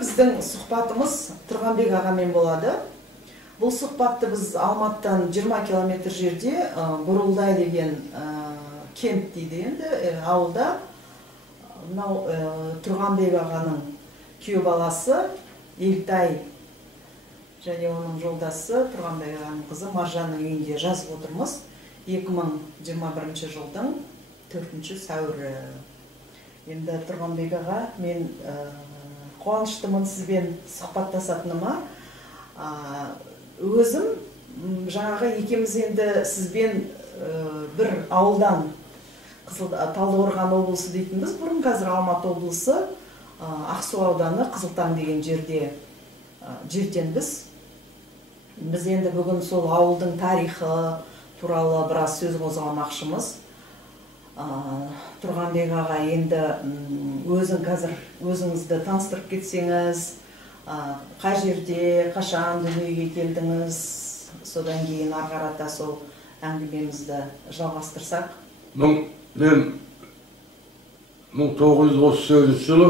біздің сұхбатымыз Тұрғанбек ағамен болады. Бұл сұхбатты біз Алматыдан 20 километр жерде Бұрылдай деген кент дейді енді ауылда мынау Тұрғанбек ағаның күйеу баласы Елтай және оның жолдасы Тұрғанбек ағаның қызы Маржанның үйінде жазып отырмыз. 2021 жылдың 4 сәуірі. Енді Тұрғанбек аға, мен қуаныштымын сізбен сұхбаттасатыныма. Өзім жаңағы екеуміз енді сізбен бір ауылдан Талдықорған облысы дейтінбіз, бұрын қазір Алматы облысы, Ақсу ауданы Қызылтаң деген жерденбіз. Біз енді бүгін сол ауылдың тарихы туралы біраз сөз қозғамақшымыз. Тұрғанбек аға, енді өзіңізді таныстырып кетсеңіз, қай жерде, қашан дүниеге келдіңіз, содан кейін ары қарата сол әңгімемізді жалғастырсақ. Мен 1938 жылы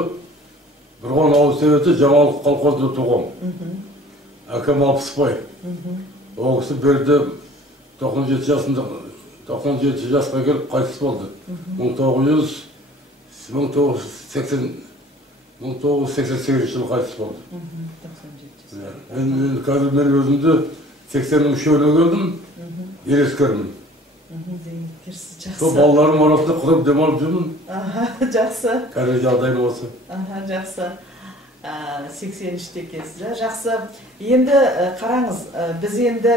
Бірған ауыл советі Жаңалық колхозында туғам. Әкем Алпысбай. Ол кісі берді 97 жасқа келіп қайтыс болды. 1988 жылы қайтыс болды. Қазір мен өзімді 80-ның үшеуіне келдім, ерескермін. Сол балаларым арасында құрып демалып жүрмін. Жақсы. Қазір жағдайым осы. Жақсы. 83-те кезді. Жақсы. Енді қараңыз, біз енді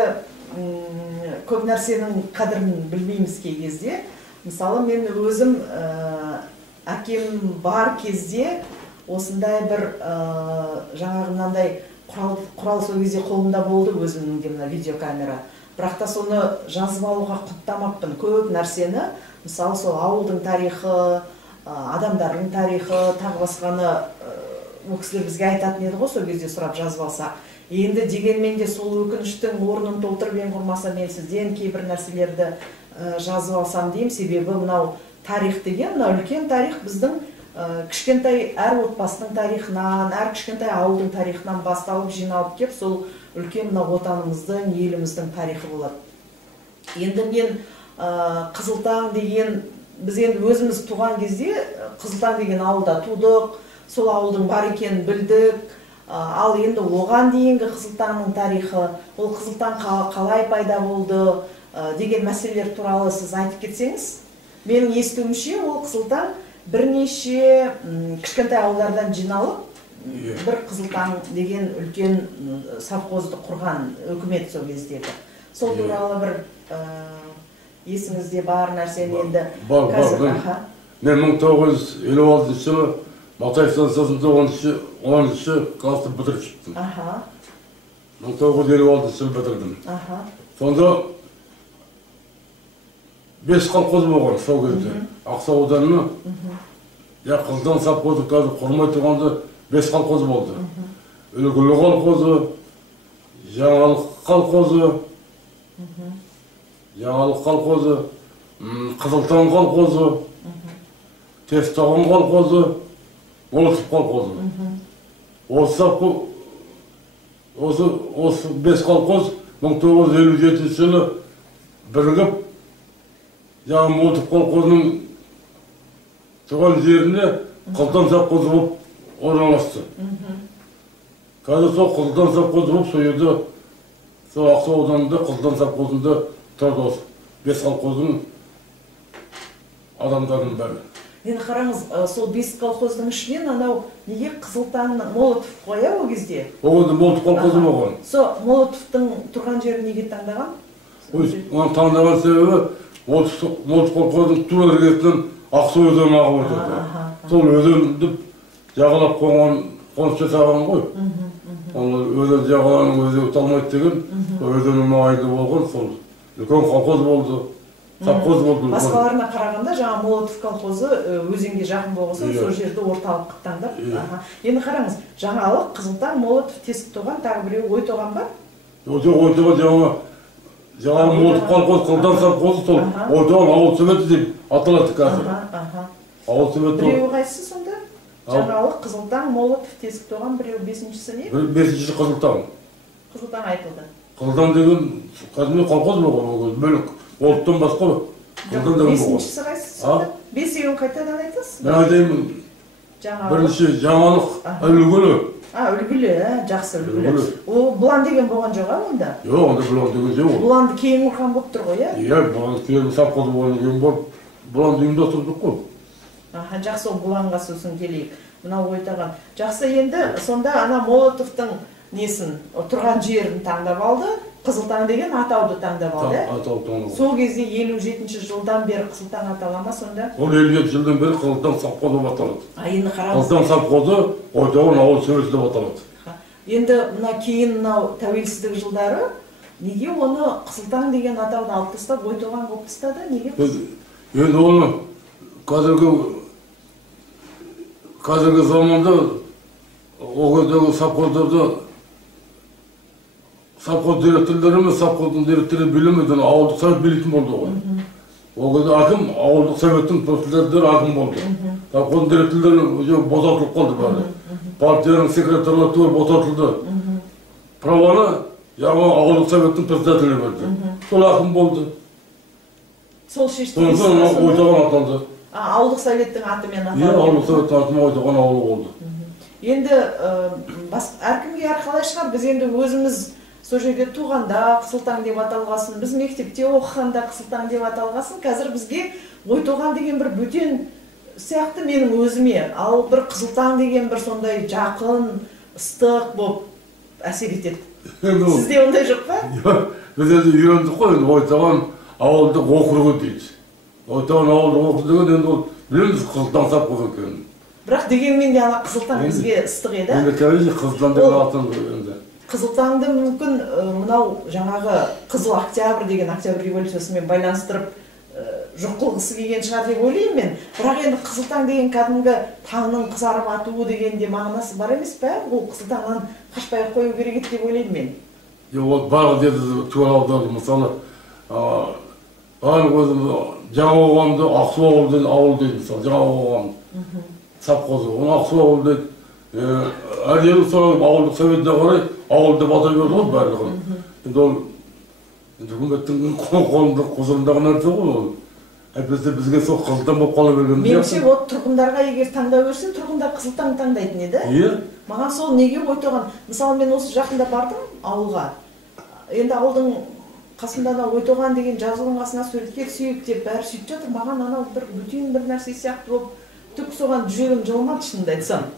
көп нәрсенің қадірін білмейміз кей кезде. Мысалы, мен өзім әкем бар кезде осындай бір жаңағынандай құрал сол кезде қолымда болды, өзімнің де мына видеокамера. Бірақ та соны жазып алуға құптамаппын көп нәрсені. Мысалы, сол ауылдың тарихы, адамдардың тарихы, тағы басқаны ол кісілер бізге айтатын еді ғой, сол кезде сұрап жазып алса. Енді дегенмен де сол өкініштің орнын толтырып ең құрмаса мен сізден кейбір нәрселерді жазып алсам деймін. Себебі мынау тарих деген, мынау үлкен тарих біздің кішкентай әр отбасының тарихынан, әр кішкентай ауылдың тарихынан басталып жиналып кеп, сол үлкен мына отанымыздың, еліміздің тарихы болады. Енді мен Қызылтаң деген, біз енді өзіміз туған кезде Қызылтаң деген ауылда тудық, сол ауылдың бар екенін білдік. Ал енді оған дейінгі Қызылтаңның тарихы, ол Қызылтаң қалай пайда болды деген мәселелер туралы сіз айтып кетсеңіз. Менің естуімше ол Қызылтаң бірнеше кішкентай ауылдардан жиналып, бір Қызылтаң деген үлкен совхозды құрған үкімет сол кездегі. Сол туралы бір есіңізде бар нәрсені енді қазір. Мен 1956 жылы Матаев станциясында 10-шы класты бітіріп шықтым. 1956 жылы бітірдім. Сонда 5 колхоз болған сол кезде. Ақсу ауданына Қызылтаң совхозы қазір құрмай тұрғанда 5 колхоз болды. Үлгілі колхозы, Жаңалық колхозы, Қызылтаң колхозы, Тестағын колхозы, Молотов колхозы. Осы 5 колхоз 1957 жылы бірігіп, жаңағы Молотов колхозының туған жеріне Қызылтаң совхозы болып орналасты. Қазір сол Қызылтаң совхозы болып, сол жерде сол Ақсу ауданында Қызылтаң совхозында тұрды осы 5 колхоздың адамдарының бәрі. Енді қараңыз, сол 5 колхоздың ішінен анау неге Қызылтаңның Молотов қоя ол кезде? Ол кезде Молотов колхозы болған. Сол Молотовтың тұрған жерін неге таңдаған? Оны таңдаған себебі Молотов колхозының тура іргесінен Ақсу өзені ағып өтеді. Сол өзенді жағалап қойған, қоныс жасаған ғой. Өзен жағаланың өзі өталмайды деген, өзеннің маңайында болған, сол үлкен колхоз болды. Басқаларына қарағанда жаңа Молотов колхозы өзенге жақын болғысы, сол жерді орталық таңдап. Енді қараңыз, Жаңалық, Қызылтаң, Молотов, Тесіктоған, тағы біреу Ойтоған ба? Ойтоған жаңа Молотов колхозы, Қызылтаң совхозы, сол Ойтоған ауыл советі деп аталады қазір. Ауыл советі. Біреуі қайсысы сонда? Жаңалық Қызылтаң, Молотов, Тесік Тоған, біреу бесіншісі не? Бесіншісі Қызылтаң. Қызылтаң айтылды. Қызылтаң деген кәдімгі колхоз болған, бөлек. Олықтан басқа ба? Бесіншісі қайсысы? Бесеуін қайтадан айтасыз? Мен айтайын, бірінші жаңалық үлгілі. Үлгілі, жақсы үлгілі. Ол бұлан деген болған жоқ, онда? Жоқ, онда бұлан деген жоқ. Бұланды кейін ұрқан болып тұр ғой, иә? Бұлан кейін сапқоды болған кейін болып, бұланды ұйымдастырдық қой. Жақсы, ол бұланға сосын келейік. Мынау ойтаған. Жақсы, енді сонда ана Молотовтың несін, тұрған жерін таңдап алды, Қызылтаң деген атауды таңдап алды. Сол кезде 57 жылдан бері Қызылтаң аталама сонда? Ол 57 жылдан бері Қызылтаң сапқоды деп аталады. Енді қараңыз. Қызылтаң сапқоды Ойтаған ауыл советі деп аталады. Енді мына кейін мынау тәуелсіздік жылдары неге оны Қызылтаң деген атауды алып тастап Ойтаған қылып тастады? Неге? Енді оны қазіргі заманда ол кездегі сапқоздарды сапқоз директорлары емес, сапқоздың директоры билемейді, ауылдық совет билейтін болды ғой. Ол кезде әкім, ауылдық советтің председателдері әкім болды. Сапқоздың директорлары босатылып қалды бәрі. Партияның секретарлары түгел босатылды. Праваны жаңа ауылдық советтің председателі берді. Сол әкім болды. Сол шешті. Соны Ойтаған атанды. Ауылдық советтің атымен атанды. Иә, ауылдық советтің атымен Ойтаған ауылы болды. Енді әркімге әрқалай шығар, біз енді өзіміз сол жерде туғанда Қызылтаң деп аталғасын, біз мектепте оқығанда Қызылтаң деп аталғасын, қазір бізге Ойтоған деген бір бөтен сияқты менің өзіме, ал бір Қызылтаң деген бір сондай жақын, ыстық болып әсер етеді. Сізде ондай жоқ па? Біз енді үйрендік қой, Ойтаған ауылдық округі дейді. Ойтаған ауылдық округі деген енді ол білеміз Қызылтаң сапқоз екенін. Бірақ дегенмен де ана Қызылтаң бізге ыстық еді. Енді кәдімгі Қызылтаң деп аталды енді. Қызылтаңды мүмкін мынау жаңағы Қызыл Октябрь деген Октябрь революциясымен байланыстырып жоқ қылғысы келген шығар деп ойлаймын мен. Бірақ енді Қызылтаң деген кәдімгі таңның қызарып атуы дегенде мағынасы бар емес пе? Ол Қызылтаңнан қашпай қою керек еді деп ойлаймын мен. Ол барлық деді тура аударды, мысалы барлық өзім жаңа оғанды Ақсу ауылдың ауыл дейді, мысалы жаңа оған сапқозы, оны Ақсу ауыл дейді. Әр елі сол ауылдық советіне қарай ауыл деп атай берді ғой барлығын. Енді ол үкіметтің қолында құзырындағы нәрсе ғой ол. Әйтпесе бізге сол Қызылтаң болып қала берген. Меніңше от тұрғындарға егер таңдау берсе, тұрғындар Қызылтаң таңдайтын еді. Иә. Маған сол неге Ойтоған, мысалы мен осы жақында бардым ауылға. Енді ауылдың қасында да Ойтоған деген жазудың қасына суреткер сүйек деп бәрі сөйтіп жатыр. Маған анау бір бөтен бір нәрсе сияқты болып түк соған жүрегім жылмады шынымды айтсам.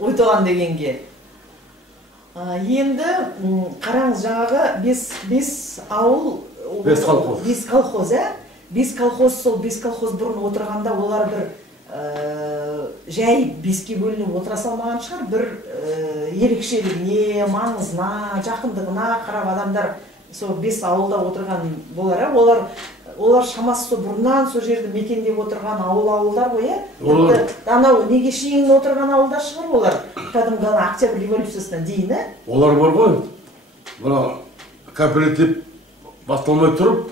Ойтоған дегенге. Енді қараңыз жаңағы бес ауыл, бес колхоз. Бес колхоз, бес колхоз, сол бес колхоз бұрын отырғанда олар бір жай беске бөлініп отыра салмаған шығар, бір ерекшелігіне, маңызына, жақындығына қарап адамдар сол бес ауылда отырған болар. Олар шамасы бұрыннан сол жерді мекендеп отырған ауылдар ғой, анау неге шейін отырған ауылдар шығар олар, кәдімгі Октябрь революциясынан дейін. Олар бар ғой, мына кооператив басталмай тұрып,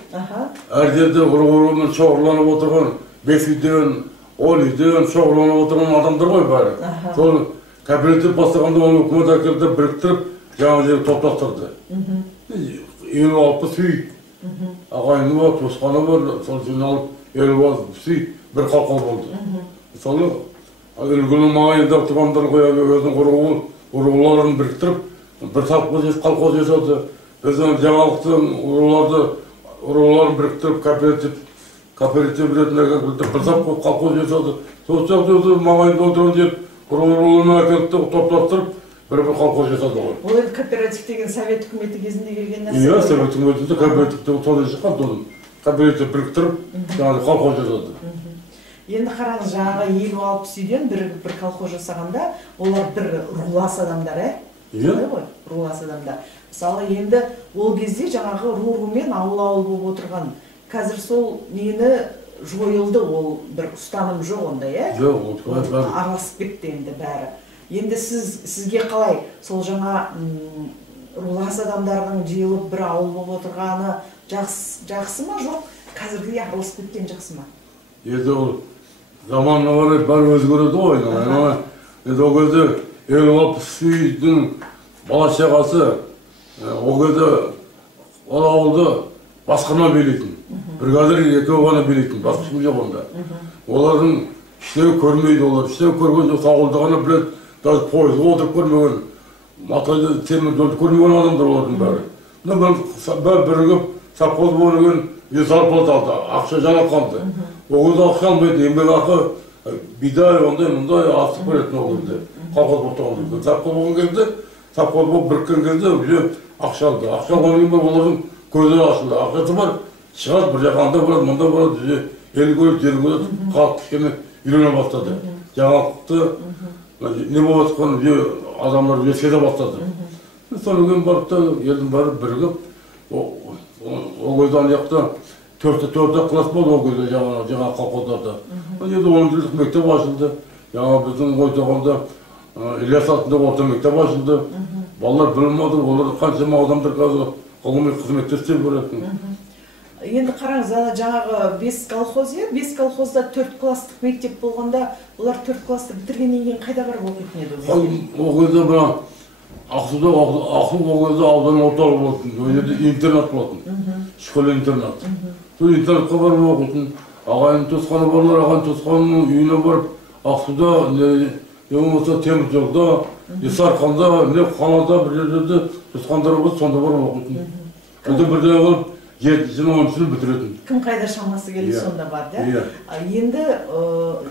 әр жерде ұры-ұрымен шоғырланып отырған, 5 үйден, 10 үйден шоғырланып отырған адамдар ғой бәрі. Сол кооператив бастағанда оны үкімет әкелді біріктіріп, жаңа жерді топтастырды. 50-60 үй. Ағайыны бар, туысқаны бар, сол жиналып, 50-60 үй бір колхоз болды. Мысалы, үлгілі маңайында тұрғандар қояды, өзінің ұрыларын біріктіріп, бір колхоз жасады. Біздің жаңалықтың ұрыларын біріктіріп, кооператив ретінде бір колхоз жасады. Сол сияқты маңайында отырған жер ұрыларын әкелді, топтастырып, бір колхоз жасады ғой. Ол енді кооператив деген совет үкіметі кезінде келген нәрсе. Иә, совет үкіметінде кооперативте соны шыққан, кооператив біріктіріп, жаңағы колхоз жасады. Енді қараңыз, жаңағы 50-60 үйден бір колхоз жасағанда, олар бір рулас адамдар, рулас адамдар. Мысалы, енді ол кезде жаңағы ру-румен ауыл-ауыл болып отырған. Қазір сол нені жойылды, ол бір ұстаным жоқ онда, Жоқ, араласып кетті енді бәрі. Енді сізге қалай сол жаңа рулас адамдардың жиылып бір ауыл болып отырғаны жақсы ма, жоқ? Қазіргідей араласып кеткен жақсы ма? Енді ол заманына қарай бәрі өзгереді ғой. Енді ол кезде 50-60 үйдің бала шағасы ол кезде ол ауылды басқарма билейтін. Бригадир екеу ғана билейтін, басқа ешкім жоқ онда. Олардың іштегі көрмейді, олар іштегі көрген жоқ, ауылды ғана біледі, даже пойызға отырып көрмеген, матайды темірді көрмеген адамдар олардың бәрі. Мен бірігіп, совхоз болған зарплата алды, ақша жана қалды. Ол кезде ақша алмайды, еңбек ақы бидай, ондай, мұндай астық беретін ол кезде. Колхоз болып тұрған кезде. Совхоз болған кезде, совхоз болып біріккен кезде уже ақша алды. Ақша алған кейін олардың көздері ашылды. Ақшасы бар, шығады, бір жақанда барады, мұнда барады, уже ел көреді, жер көреді, халық кішкене үйрене бастады. Жаңалықты не болып жатқан адамдар уже сезе бастады. Содан кейін барып та елдің бәрі бірігіп, ол кезде ана жақта төртте класс болды ол кезде жаңа колхоздарда. Ол жерде 10 жылдық мектеп ашылды. Жаңа біздің Ойтоғанда Ильяс атындағы орта мектеп ашылды. Балалар білім алды, олар қаншама адамдар қазір ғылыми қызметте істеп беретін. Енді қараңыз, жаңағы 5 колхоз, 5 колхозда 4 класстық мектеп болғанда, олар 4 классты бітіргеннен кейін қайда барып оқитын еді? Ол кезде бірақ Ақсуда ол кезде аудан орталық болатын, ол жерде интернат болатын, школа интернат. Сол интернатқа барып оқитын, ағайын туысқаны барлар, ағайын туысқанының үйіне барып, Ақсуда, не болмаса темір жолда, Сарқанда, не қалада бір жерлерде туысқандары болды, сонда барып оқитын. Сонда бірден қылып 7-10 бітіретін. Кім қайда шамасы келді сонда бар, да? Енді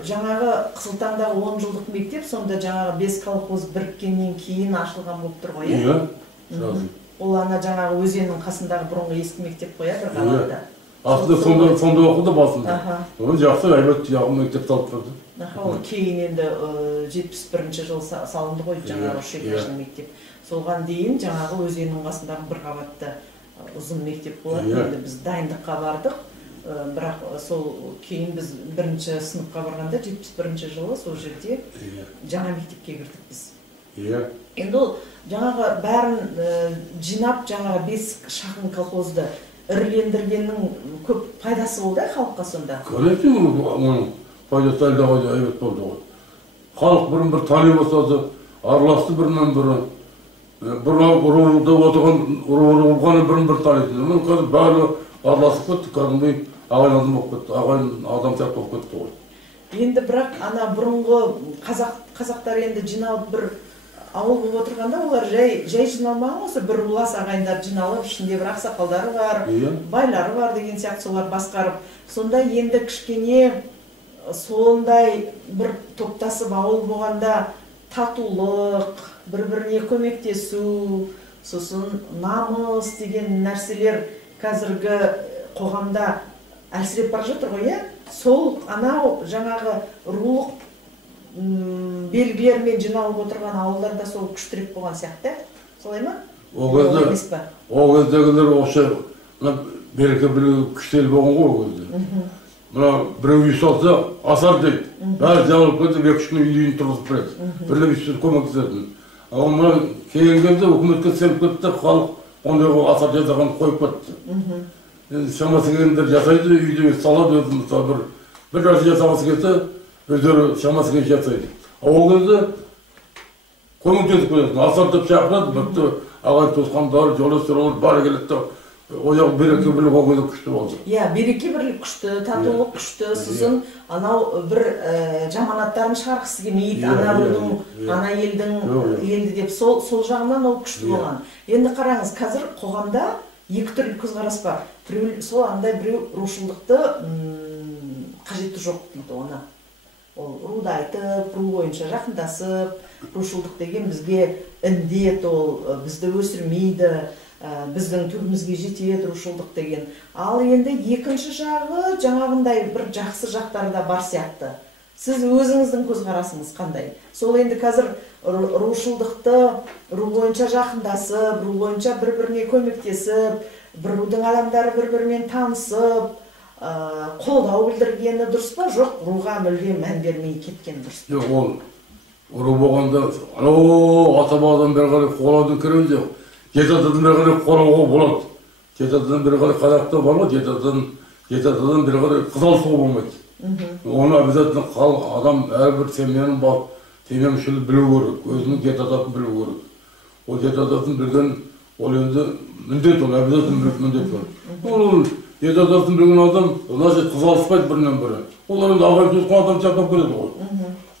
жаңағы Қызылтаңдағы 10 жылдық мектеп, сонда жаңағы 5 колхоз біріккеннен кейін ашылған болып тұр ғой, иә? Иә. Ол ана жаңағы өзеннің қасындағы бұрынғы ескі мектеп қоя бір қалада. Аслында сонда оқыды басында. Оны жақсы әйбет жағын мектеп салып тұрды. Ол кейін енді 71-ші жыл салынды ғой жаңағы Шекашның мектеп. Солған дейін жаңағы өзеннің қасындағы бір қабатты ұзын мектеп болады. Енді біз дайындыққа бардық, бірақ сол кейін біз 1-ші сыныпқа барғанда 71-ші жылы сол жерде жаңа мектепке кірдік біз. Енді ол жаңағы бәрін жинап, жаңағы 5 шағын колхозды ірілендіргеннің көп пайдасы болды халыққа сонда? Конечно, оның пайдасы әлдеқайда әйбет болды ғой. Халық бірін-бір тани бастады, араласты бірінен бірі. Бір ұруда отырған ұрғаны бірін-бір танитын. Мен қазір бәрі араласып кетті, кәдімгідей ағайын адам болып кетті, ағайын адам сияқты болып кетті ғой. Енді бірақ ана бұрынғы қазақтар енді жиналып бір ауыл болып отырғанда, олар жай жиналмаған осы бір ұлас ағайындар жиналып, ішінде бір ақсақалдары бар, байлары бар деген сияқты солар басқарып. Сонда енді кішкене сондай бір топтасып ауыл болғанда татулық, бір-біріне көмектесу, сосын намыс деген нәрселер қазіргі қоғамда әлсіреп бара жатыр ғой, сол анау жаңағы рулық белгілермен жиналып отырған ауылдарда сол күштірек болған сияқты, солай ма? Ол кездегілер осы береке біреу күштел болған ғой ол кезде. Мына біреу үй салса, асар дейді. Бәрі жаңылып кетіп, 2-3 күн үйін тұрғызып береді. Бірлеп үйсіз көмектесетін. Ал мына кейін кезде үкіметке сеніп кетті, халық ондайға асар жасаған қойып кетті. Шамасы келгендер жасайды, үйде салады өзі мысалы бір нәрсе жасамасы келсе, өздері шамасы келгенше жасайды. Ол кезде көмектесіп кететін, асар деп шақырады, бітті ағайын туысқандары, жолдастар олар бәрі келеді. Ояқ береке бірлік ол кезде күшті болды. Иә, береке бірлік күшті, татулық күшті, сосын анау бір жаманаттарын шығарғысы келмейді, ана елдің елді деп сол жағынан ол күшті болған. Енді қараңыз, қазір қоғамда екі түрлі көзқарас бар. Сол андай біреу рушылдықты қажеті жоқ дейді оны. Ол руды айтып, ру бойынша жақындасып, рушылдық деген бізге індет, ол бізді өсірмейді, біздің түбімізге жетеді рушылдық деген. Ал енді екінші жағы жаңағындай бір жақсы жақтары да бар сияқты. Сіз өзіңіздің көзқарасыңыз қандай? Сол енді қазір рушылдықты ру бойынша жақындасып, ру бойынша бір-біріне көмектесіп, бір рудың адамдары бір-бірімен танысып, қолдау білдіргені дұрыс па? Жоқ, руға мүлдем мән бермей кеткен дұрыс па? Жоқ, ол ру болғанда, ата-бабадан бері қарай қолаудың керегі жоқ. Жеті атадан бері қарай қорауға болады. Жеті атадан бері қарай қазақта бар ма? Жеті атадан бері қарай қыз алысуға болмайды. Оны обязательно адам әрбір семьяның темемшіл білу керек, өзінің жет атасын білу керек. Ол жет атасын білген, ол енді міндет, ол обязательно міндет бар. Ол жет атасын білген адам, значит, қыз алыспайды бірінен бірі. Олар енді ағайын туысқан адам шақырып келеді ғой.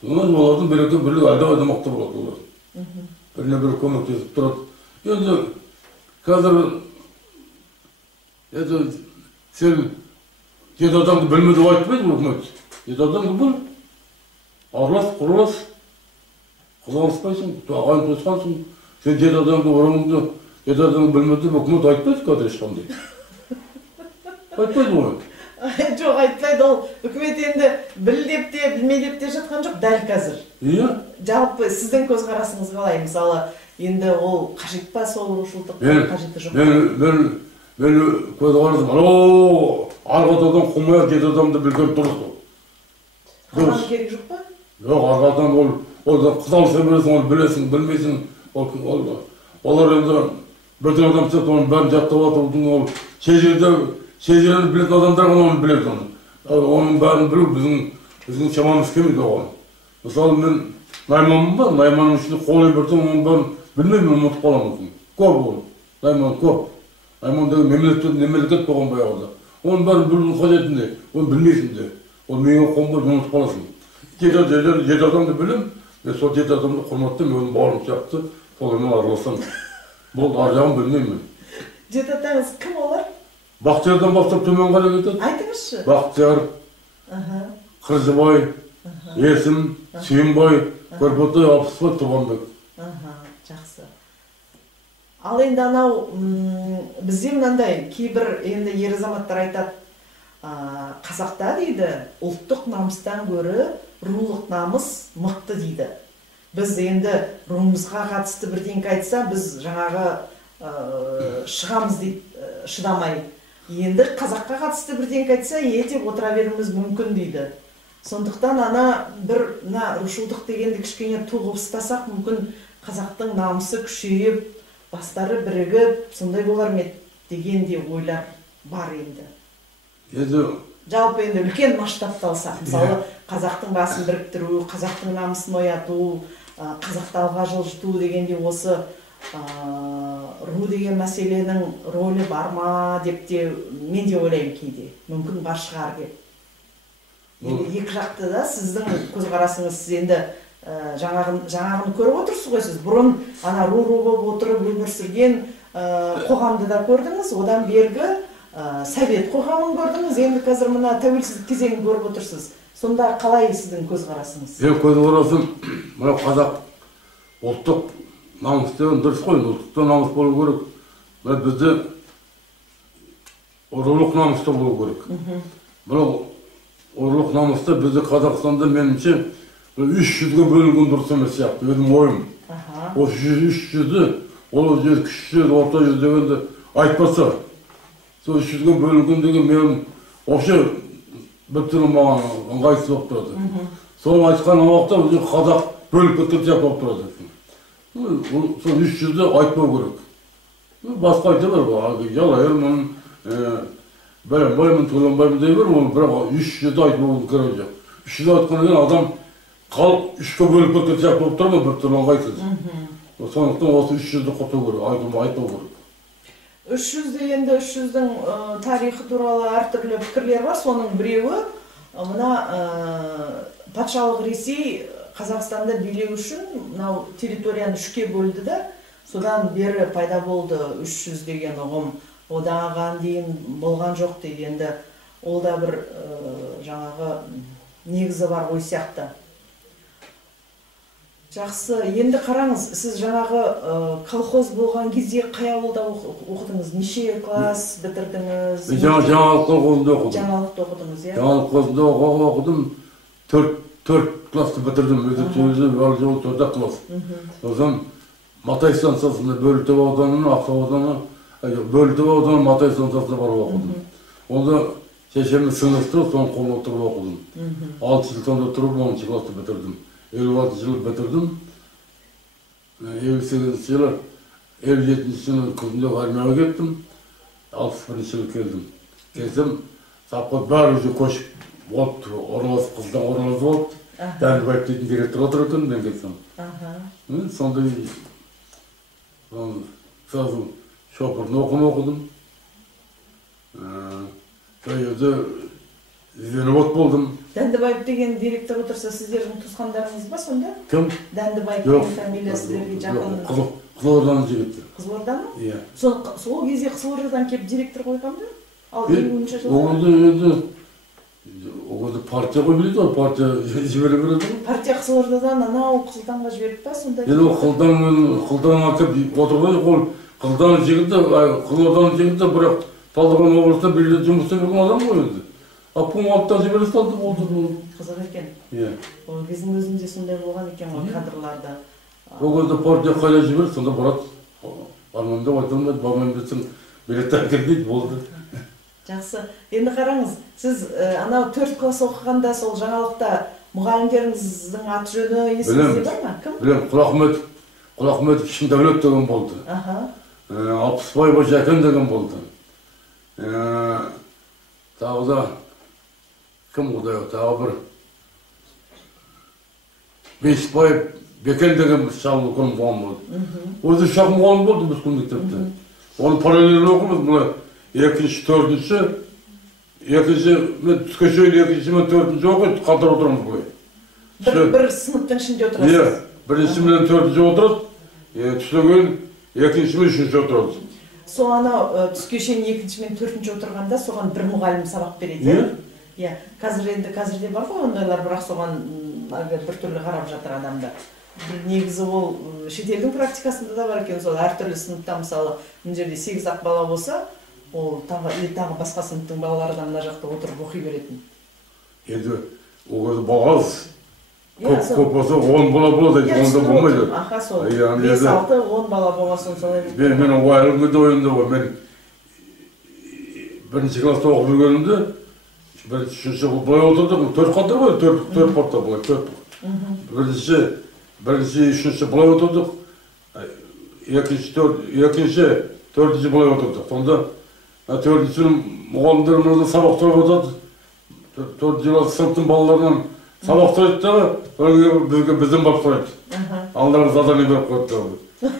Значит, олардың бірекі бірлігі әлдеқайда мықты болады олар. Біріне бірі көмектесіп тұрады. Енді қазір сен жет адамды білме деп айтпайды үкімет. Жет адамды біл, аралас, құрылас, қыз алыспайсың, ағайын туысқансың. Сен жет адамды орныңды, жет адамды білме деп үкімет айтпайды қазір ешқандай. Айтпайды ғой. Жоқ, айтпайды, ол үкімет енді біл деп те, білме деп те жатқан жоқ дәл қазір. Иә. Жалпы сіздің көзқарасыңыз қалай? Мысалы, енді ол қажет па сол рушылдық, қажеті жоқ? Мен көзқарасым, арғатадан құмая жет адамды білген дұрыс ол. Қалған керек жоқ па? Жоқ, арғатадан ол қыз алыса бересің, ол білесің, білмейсің. Олар енді бірден адам сияқты оның бәрін жаттап отырудың, ол шежірені білетін адамдар ғана оны біледі оны. Оның бәрін білу біздің шамамыз келмейді оған. Мысалы мен найманмын ба, найманның ішінде қолай берсем, оның бәрін білмеймін, ұмытып қаламын. Көп ол, найман көп. Найман деген мемлекет болған баяғыда. Оның бәрін білудің қажетінде, оны білмейсің де. Ол миыңа қонбай ұмытып қаласың. Жет адамды білем, мен сол жет адамды құрматтым, өзім бауырым сияқты, солармен араласам. Бұл ар жағын білмеймін. Жет атаңыз кім олар? Бақтиярдан бастап төмен қарай кетеді. Айтыңызшы. Бақтияр, Қыржыбай, Есім, Сүйінбай, Көрпөтай, Алпысбай, Тұрғанбек. Жақсы. Ал енді анау бізде мынандай кейбір енді ер азаматтар айтады, қазақта дейді, ұлттық намыстан гөрі рулық намыс мықты дейді. Біз енді руымызға қатысты бірдеңке айтса, біз жаңағы шығамыз дейді, шыдамай. Енді қазаққа қатысты бірдеңке айтса, деп отыра беруіміз мүмкін дейді. Сондықтан ана бір рушылдық дегенді кішкене туғып ұстасақ, мүмкін қазақтың намысы күшейіп, бастары бірігіп, сондай болар ме деген де ойлар бар енді. Жалпы енді үлкен масштабта алсақ, мысалы қазақтың басын біріктіру, қазақтың намысын ояту, қазақты алға жылжыту дегенде осы ру деген мәселенің рөлі бар ма деп те мен де ойлаймын кейде. Мүмкін бар шығар деп. Екі жақты да сіздің көзқарасыңыз, сіз енді жаңағын көріп отырсыз ғой сіз. Бұрын ана ру болып отырып өмір сүрген қоғамды да көрдіңіз, одан бергі совет қоғамын көрдіңіз, енді қазір мына тәуелсіздік кезеңін көріп отырсыз. Сонда қалай сіздің көзқарасыңыз? Көзқарасым, мына қазақ ұлттық намыс деген дұрыс қой, ұлттықта намыс болу керек. Бізде рулық намыста болу керек. Бірақ рулық намыста бізде Қазақстанда меніңше 300-ге бөлінген дұрыс емес сияқты, өзім ойым. Осы 300-ді, ол жер кіші жүз, орта жүз дегенді айтпаса, сол 300-ге бөлінген деген мен вообще бір түрі маған ыңғайсыз болып тұрады. Соны айтқан уақытта қазақ бөліп кеткен сияқты болып тұрады. Сол 300-ді айтпау керек. Басқа айта бар, жалайырмын, бәленбаймын, төленбаймын дей бер, бірақ 300-ді айтпау керек жоқ. 300-ді айтқан деген адам халық 3-ке бөліп кеткен сияқты болып тұрмын, бір түрі ыңғайсыз. Сондықтан осы 300-ді құптау керек, айтпау керек. 300-ді енді 300-дің тарихы туралы әртүрлі пікірлер бар, соның біреуі мына патшалық Ресей Қазақстанда билеу үшін мынау территорияны 3-ке бөлді да, содан бері пайда болды 300 деген ұғым. Одан дейін болған жоқ дейді. Енді ол да бір жаңағы негізі бар ой сияқты. Жақсы, енді қараңыз, сіз жаңағы колхоз болған кезде қай ауылда оқыдыңыз? Неше класс бітірдіңіз? Жаңалық колхозында оқыдым. Жаңалықта оқыдыңыз, иә? Жаңалық колхозында оқыдым, 4 класты бітірдім, өзі жол 4 класс. Сосын Матай станциясында Бөлтөбе ауданының, Ақсу ауданы, Бөлтөбе ауданының Матай станциясында барып оқыдым. Онда шешемді сіңістіріп, соны қолына тұрып оқыдым. 6 жыл сонда тұрып, 10 класты бітірдім. 56 жыл бітірдім. 58 жылы, 57 жылы күзінде армияға кеттім. 61 жылы келдім. Келсем, сапқа бәрі көшіп болыпты, ораласып, қыздан ораласып болыпты. Дәлбаев дейтін директор отыр екен, мен келсем. Сондай сразу шофердің оқудым. Союзда извиноват болдым. Дәндібаев деген директор отырса, сіздердің туысқандарыңыз ба сонда? Кім? Дәндібаев деген фамилия сіздерге жақын. Қызылорданың жігіті. Қызылорданы? Иә. Сол кезде Қызылордадан келіп директор қойған ба? Ал 20-ші Оғызы партия қой біледі ғой, партия жібере береді ғой. Партия Қызылордадан анау Қылтанға жіберіп па сонда? Енді Қылтанға келіп отырған ол Қызылорданың жігіті, бірақ Талдықорған облысында белгілі жұмыс істеген адам ғой енді. Аппың алттан жібере салды болды. Қызық екен. Иә. Ол кездің өзінде сондай болған екен ғой кадрларда. Ол кезде партия қайда жіберді, сонда барады. Бармаймын деп айтылмайды, бармаймын десең билеттер әкел болды. Жақсы. Енді қараңыз, сіз анау 4 класс оқығанда сол жаңалықта мұғалімдеріңіздің аты жөні есіңізде бар ма? Кім? Білем, Құлахметов Шындәулет деген болды. Алпысбаева Жәкен деген болды. Тағы да кім құдай, тағы бір Бейсбаев Бекен деген шағын үлкен мұғалім болды. Өзі шағын мұғалім болды біз күн мектепте. Оны параллельно оқымыз, мұны екінші, төртінші, мен түске шейін екінші, мен төртінші оқиды, қатар отырамыз бұлай. Бір сыныптың ішінде отырасыз? Иә, бірінші мен төртінші отырады, түстен кейін екінші мен үшінші отырады. Сол анау түске шейін екінші мен төртінші отырғанда соған бір мұғалім сабақ береді? Иә, қазірде бар ғой ондайлар, бірақ соған бір түрлі қарап жатыр адамдар. Негізі ол шетелдің практикасында да бар екен, сол әртүрлі сыныпта мысалы, мына жерде 8-ақ бала болса, ол тағы басқа сыныптың балалары да мына жақта отырып оқи беретін. Енді ол бала аз. Көп болса 10 бала болады, онда болмайды. Аха, сол 5-6-10 бала боласын солай. Мен ойылымды ойында ғой, мен бірінші класста оқып жүргенімде, үшінші былай отырдық, 4 қаттар ғой, 4 партта былай, 4. Бірінші, үшінші былай отырдық, екінші, төртінші былай отырдық. Сонда төртіншінің мұғалімдерімізді сабақ сұрап отырды. Төртінші сыныптың балаларынан сабақ сұрайды дағы, бізден барып сұрайды. Алдарыңыз задание беріп қойды.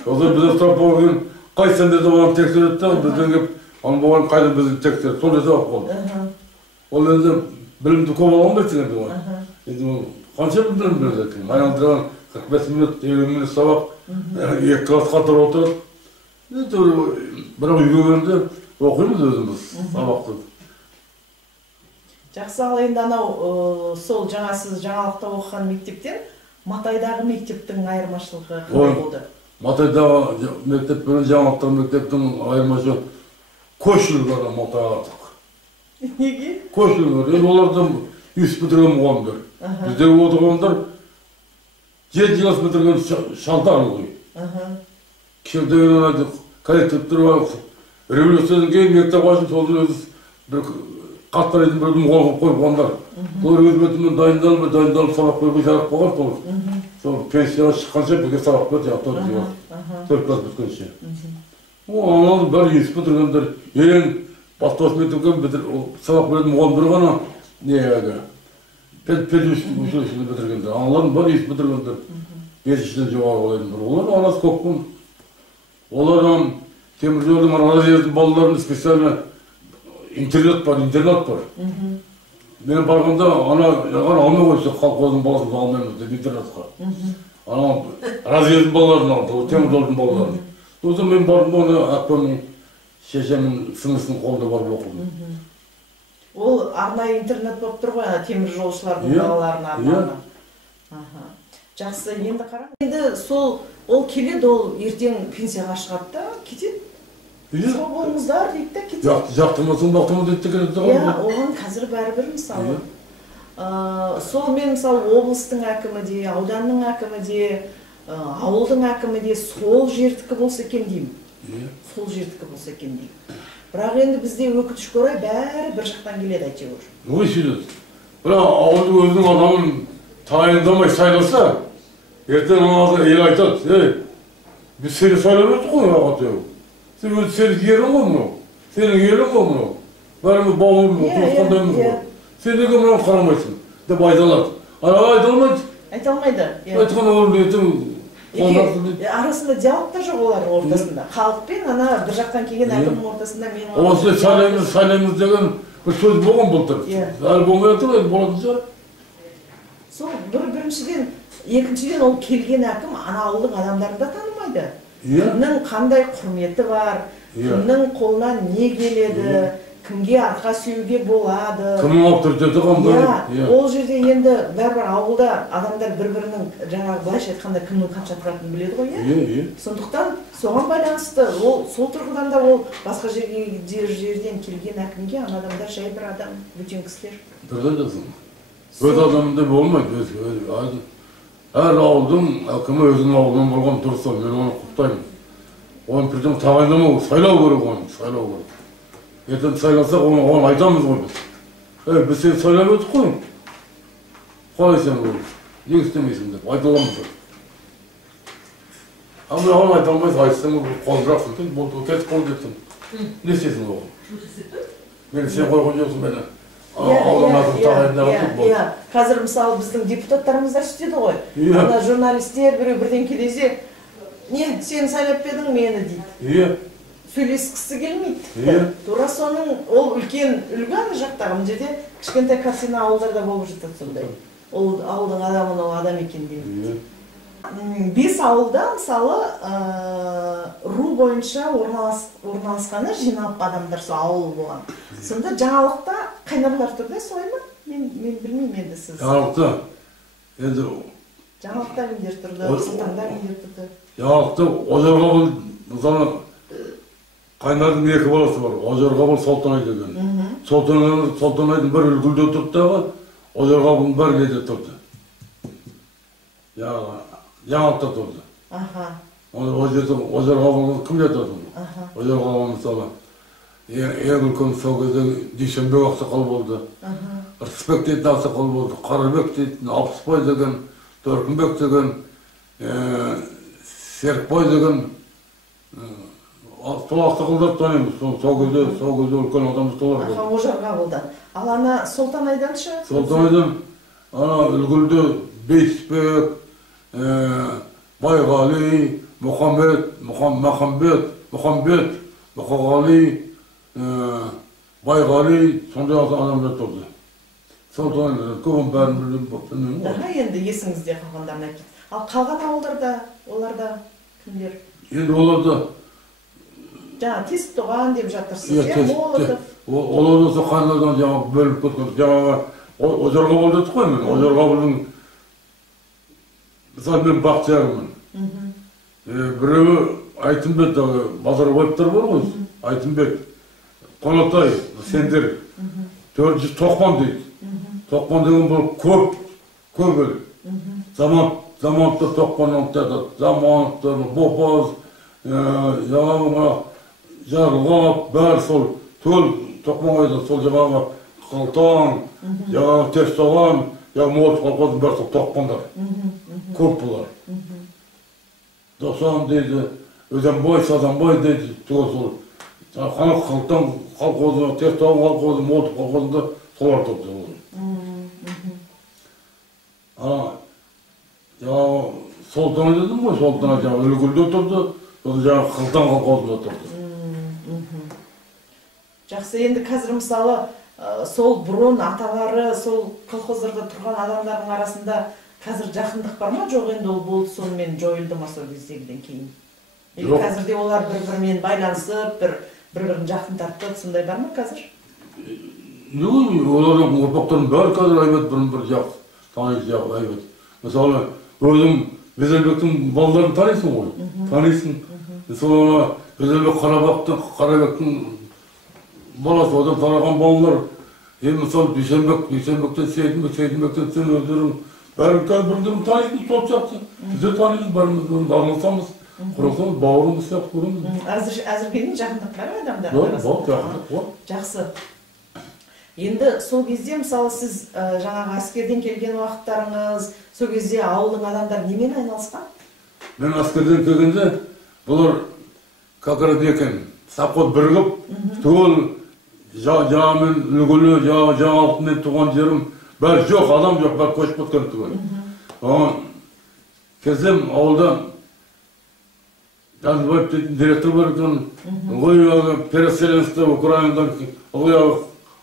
Сосын бізден сұрап болған, қай сендерді оған тексереді дағы, бізден кеп, оның болған қайда бізден тексереді. Сондай сабақ болды. Ол енді білімді көп ала алмайсың енді оған. Енді қанша білім біледі екен. Айналдырған 45 минут, 50 минут сабақ, 2 класс қатар отырып. Бірақ үйге келгенде оқимыз өзіміз сабақты. Жақсы, ал енді анау сол сіз жаңалықта оқыған мектептен Матайдағы мектептің айырмашылығы қандай болды? Матайдағы мектеп пен жаңалықтағы мектептің айырмашылығы көшілгені Матайға артық. Неге? Көшілгені, олардан үй бітірген мұғалімдер. Біздегі отырғандар 7 класс бітірген шалтар ғой. Кішкентайынан коллективтер бар. Революциядан кейін мектеп ашып, сол өзі бір қаттарайдың бір мұғалім қойып қойғандар. Олар өз бетімен дайындалып сабақ қойып жарық болған сол. Сол пенсияға шыққанша бірге сабақ берді, 4 класс біткенше. Аналардың бәрі ес бітіргендер, ең бастауыш мектепке сабақ беретін мұғалімдер ғана неге педучилищені бітіргендер. Аналардың бәрі ес бітіргендер, 5-шіден жоғары олайдыңдар. Олар арасы көп күн. Олардан теміржолдың разъездің балаларының специально интернат бар. Мен барғанда ана алмай қойса колхоздың баласын алмаймыз деп интернатқа. Ана разъездің балаларын алды, теміржолдың балаларын. Сосын мен бардым, оны әпкемнің, шешемнің сіңлісінің қолында барып оқыдым. Ол арнайы интернат болып тұр ғой, теміржолшылардың балаларына арналған. Жақсы, енді қараң. Енді сол ол келеді, ол ертең пенсияға шығады да, кетеді. Сау болыңыздар дейді да, кетеді. Жақтырмасын бақтырма дейді келеді ғой. Иә, оған қазір бәрібір мысалы. Сол мен мысалы облыстың әкімі де, ауданның әкімі де, ауылдың әкімі де сол жердікі болса екен деймін. Сол жердікі болса екен деймін. Бірақ енді бізде өкінішке орай бәрі бір жақтан келеді әйтеуір. Ой сөйледі. Бірақ ауылдың өзінің адамын тағайындамай сайласа, ертең анада ел айтады, біз сені сайлап өттік қой ағатеу. Сен өзі сенің ерің ғой мұнау, сенің елің ғой мұнау. Бәріміз бауырым, туысқандаймыз ғой. Сен неге мұнау қарамайсың деп айталады. Айта алмайды. Айта алмайды. Айтқан ол ертең арасында диалог та жоқ олар ортасында. Халықпен ана бір жақтан келген әкімнің ортасында мен осы сайлаймыз деген бір сөз болған былтыр. Әлі болмай жатыр, енді болатын шығар. Сол біріншіден, екіншіден ол келген әкім ана ауылдың адамдарын да танымайды. Кімнің қандай құрметі бар, кімнің қолынан не келеді, кімге арқа сүйеуге болады. Кімнің авторитеті қандай? Ол жерде енді бәрібір ауылда адамдар бір-бірінің жаңағы былайша айтқанда кімнің қанша тұратынын біледі ғой, сондықтан соған байланысты сол тұрғыдан да ол басқа жерден келген әкімге ана адамдар жай бір адам, бөтен кісілер. Дұрыс айтасың. Өз адамында болмайды. Әр ауылдың әкімі өзінің ауылынан болған дұрыс, мен оны құптаймын. Оны причем тағайындамау, сайлау керек оны, сайлау керек. Ертең сайласақ, оған айтамыз ғой біз. Біз сені сайлап өттік қой. Қалай сен ғой? Не істемейсің деп айталамыз ғой. Мен оған айта алмайсың, айтсаң қолын жақсың, кетіп қол депсің. Не істейсің оған? Мені сен қойған жоқсың мені. Ауданатын тағайындаған болды. Қазір мысалы біздің депутаттарымыз да істеді ғой. Ана журналистер біреу бірден келесе, не, сен сайлап бердің мені дейді. Сөйлескісі келмейді. Тура соның ол үлкен үлгі ана жақтағы жерде кішкентай картина ауылдарда болып жатады сондай. Ол ауылдың адамын ол адам екен дейді. 5 ауылда мысалы ру бойынша орналасқаны жиналып адамдар сол ауыл болған. Сонда жаңалықта қайнарлар тұрды, солай ма? Мен білмеймін енді сіз. Жаңалықта енді жаңалықта мендер тұрды, сұлтанда мендер тұрды. Жаңалықта Ожарғабыл мысалы Қайнардың 2 баласы бар, Ожарғабыл Солтанай деген. Солтанайдың бір үлгілде тұрды дағы, Ожарғабылдың бір неде тұрды. Жаңалықта тұрды. Ожарғабылдың кім жатады? Ожарғабыл мысалы ең үлкен сол кезде Дүйсенбек ақсақал болды. Рысбек дейтін ақсақал болды, Қарабек дейтін, Алпысбай деген, Төркінбек деген, Серікбай деген. Сол ақсақалдар танимыз, сол кезде үлкен адамыз солар болды. Ожарғабылдан. Ал ана Солтанайдан шы? Солтанайдан үлгілді Бейсбек, Байғали, Мұхамбет, Мұқағали, Байғали, сондай адамдар тұрды. Солтанайдан көбін бәрін білмеймін. Daha енді есіңізде қалғандарын айтып. Ал қалған ауылдарда, оларда кімдер? Енді оларда жаңа тесіп туған деп жатырсыз, Молотов. Оларда сол қайнардан жаңағы бөліп кеткен. Жаңағы Ожарғабыл дедік қой мен. Ожарғабылдың мысалы мен Бақтиярмын. Біреуі Айтынбек, Базарбаевтар бар ғой, Айтынбек, Қонатай, сендер 400 тоқпан дейді. Тоқпан деген бұл көп ел. Замановтар тоқпаннан жатады. Замановтар, Бопаз, Жарғап, бәрі сол төл тоқмағайда сол жаңағы Қалтан, жаңағы Тестоған, Молотов колхоздың бәрі сол тоқпандар. Көп бұлар. Досан дейді, Өзенбай, Сазанбай дейді, сол Қалтан колхозы, Тестоған колхозы, Молотов колхозында солар тұрды. Жаңағы Солтанай дедім ғой, Солтанай жаңағы үлгілде тұрды, жаңағы Қалтан колхозында тұрды. Жақсы, енді қазір мысалы сол бұрын аталары сол колхоздарда тұрған адамдардың арасында қазір жақындық бар ма? Жоқ, енді ол болды сонымен жойылды ма сол кездегіден кейін? Қазірде олар бір-бірімен байланысып, бір-бірін жақын тартып, сондай бар ма қазір? Олардың ұрпақтарын бәрі қазір әйбет бірін-бір жақсы, таниды әйбет. Мысалы, өзің Безелбектің балаларын танисың ғой? Танисың. Сол Безелбек Қарабектің баласы одан тараған балалар, мысалы Дүйсенбектен Сейдінбектен сен өздерің бәрін қазір бірін танитын сол сияқты. Бізде танитын бәріміз араласамыз, құрасамыз, бауырымыз сияқты көреміз. Әзіргеден жақындық бар адамдар? Жақындық бар. Жақсы. Енді сол кезде мысалы сіз жаңағы әскерден келген уақыттарыңыз, сол кезде ауылдың адамдар немен айналысқан? Мен әскерден келгенде бұлар как раз екен, сапқот бірігіп, түгел жаңамен үлгілі, жаңалықпен туған жерім, Бәрі жоқ, адам жоқ, бәрі көшіп кеткен түгел. Келсем, ауылда Жазбаев дейтін директор бар екен, ылғи переселенство Украинадан, ылғи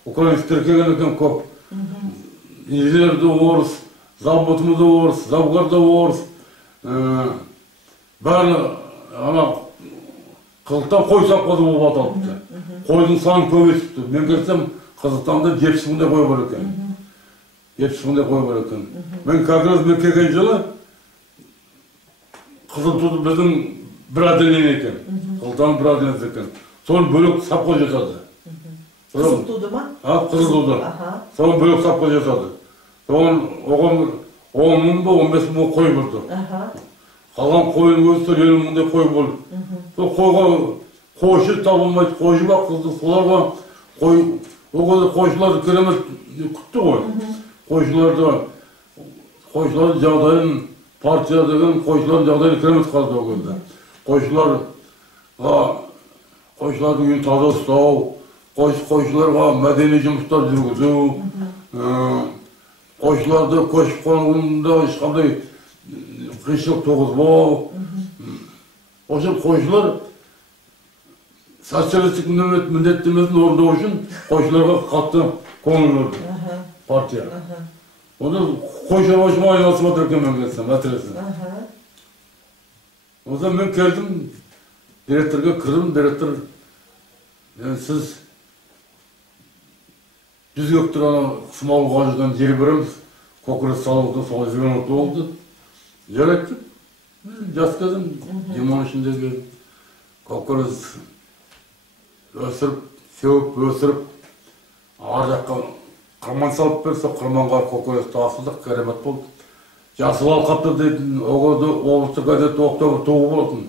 украинецтер келген екен көп. Инженер де орыс, заводымыз да орыс, завгар да орыс. Бәрі Қызылтан қой сапқазы болып аталыпты. Қойдың санын көбейтіпті. Мен келсем, Қызылтанда 70 мыңдай қой бар екен. 70 мыңдай қой бар екен. Мен как раз мен келген жылы Қызылтуды біздің бір отделение екен. Қызылтан бір отделение екен. Соны бөлек сапқа жасады. Қызылтуды ма? Қызылтуды. Соны бөлек сапқа жасады. Оған 10 мың ба 15 мың қой бұрды. Қалған қойын өзі 50 мыңдай қой болды. Сол қойға қойшы табылмайды, қойшы баққызды, соларға қойшыларды керемет күтті ғой. Қойшылардың жағдайын, партия деген қойшылардың жағдайын керемет қалды ол кезде. Қойшылардың үйін таза ұстау, қойшыларға мәдени жұмыстар жүргізу, қойшыларды көшіп қонуында ешқандай қиыншылық туғызбау. Осы қойшылар социалистік міндеттемесін орындау үшін қойшыларға қатты көңіл бөлді партия. Онда қой шаруашылығымен айналысып отыр екен мен келсем, мәселесі. Онда мен келдім, директорға кірдім, директор, сіз 100 гектар қысмалы қажыдан жер береміз, көкірек салуды солай жүрген отты болды. Жарайды. Жас кезім, 23-дегі көкірек өсіріп, сеуіп, өсіріп, ар жаққа қырман салып берсе, қырманға көкірек тасылдық, керемет болды. Жасыл алқапты дейтін, оғырды облыстық газет октябрь туғы болатын.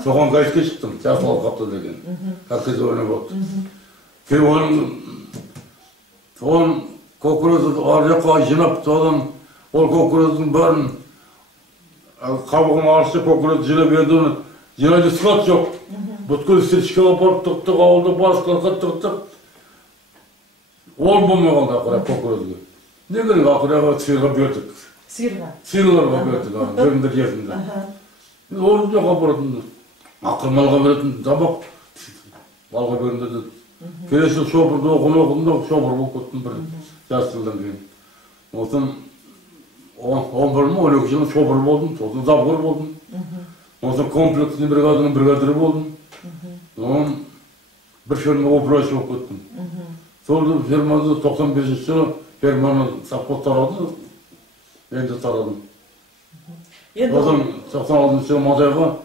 Соған ғайшке шықтым, жасыл алқапты деген. Әркез ойны болды. Соған көкірек ар жаққа жинап, содан ол көкіректің бәрін қабығын аршы көкірек жинап енді оны жинайды сұлат жоқ. Бүткіл сетішкеге барып тұқтық, ауылда басқалқа тұқтық. Ол болмай қалды ақырап көкіретіге. Не керек ақырапқа сиырға бердік. Сиырға? Сиырларға бердік, жеріндер жерінде. Орын жоқ апаратын, ақыр малға беретін табақ, малға берінде деді. Келесі шопырды оқыдым, шопыр болып көттім бір жас жылдан кейін. Осын 11 мың, 12 жылын шопыр болдым, сосын завгар болдым. Осын комплексный бригадының бригадирі болдым. Оған бір фермаға управляющий болып кеттім. Сол ферманы 95 жылы ферманы совхоз тарады, енді тарадым. Одан 96 жылы Матайға